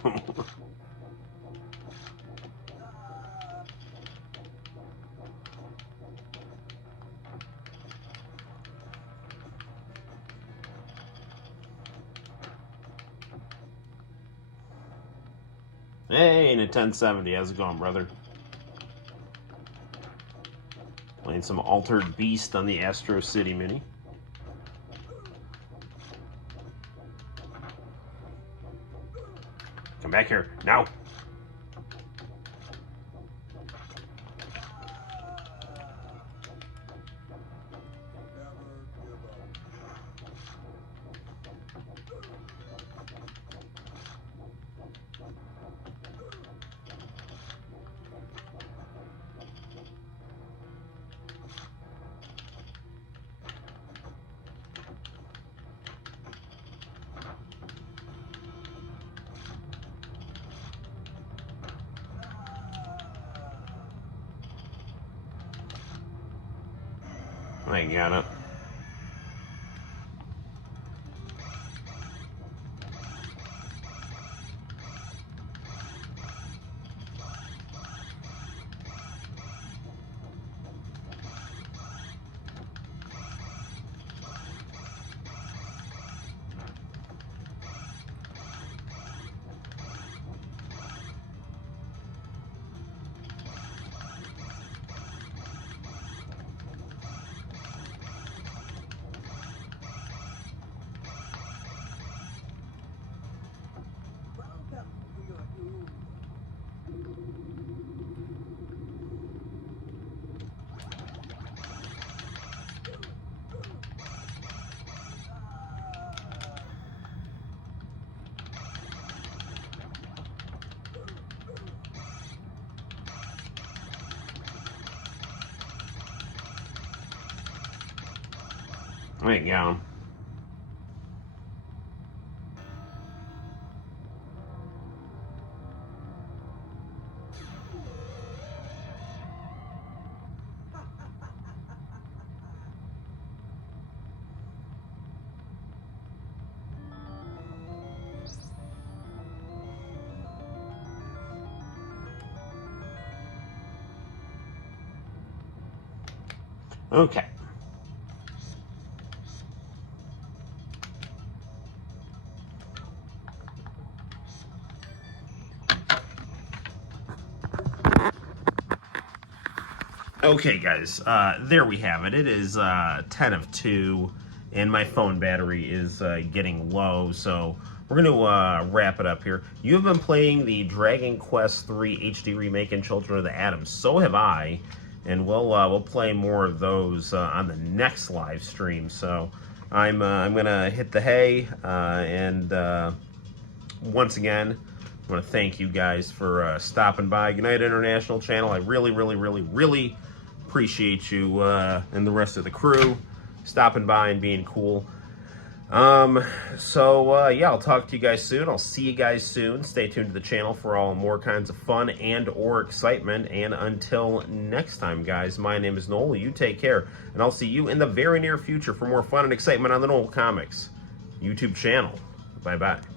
Hey, in a 1070, how's it going, brother? Playing some Altered Beast on the Astro City Mini. Come back here, now! I got it. There you go. Okay. Okay, guys, there we have it. It is 10 of 2, and my phone battery is getting low, so we're going to wrap it up here. You have been playing the Dragon Quest III HD Remake and Children of the Atom. So have I, and we'll play more of those on the next live stream. So I'm going to hit the hay, and once again, I want to thank you guys for stopping by United International Channel. I really, really, really, really appreciate you and the rest of the crew stopping by and being cool. Yeah, I'll talk to you guys soon. I'll see you guys soon. Stay tuned to the channel for all more kinds of fun and or excitement. And until next time, guys, my name is Noel. You take care, and I'll see you in the very near future for more fun and excitement on the Noel ComiX YouTube channel. Bye-bye.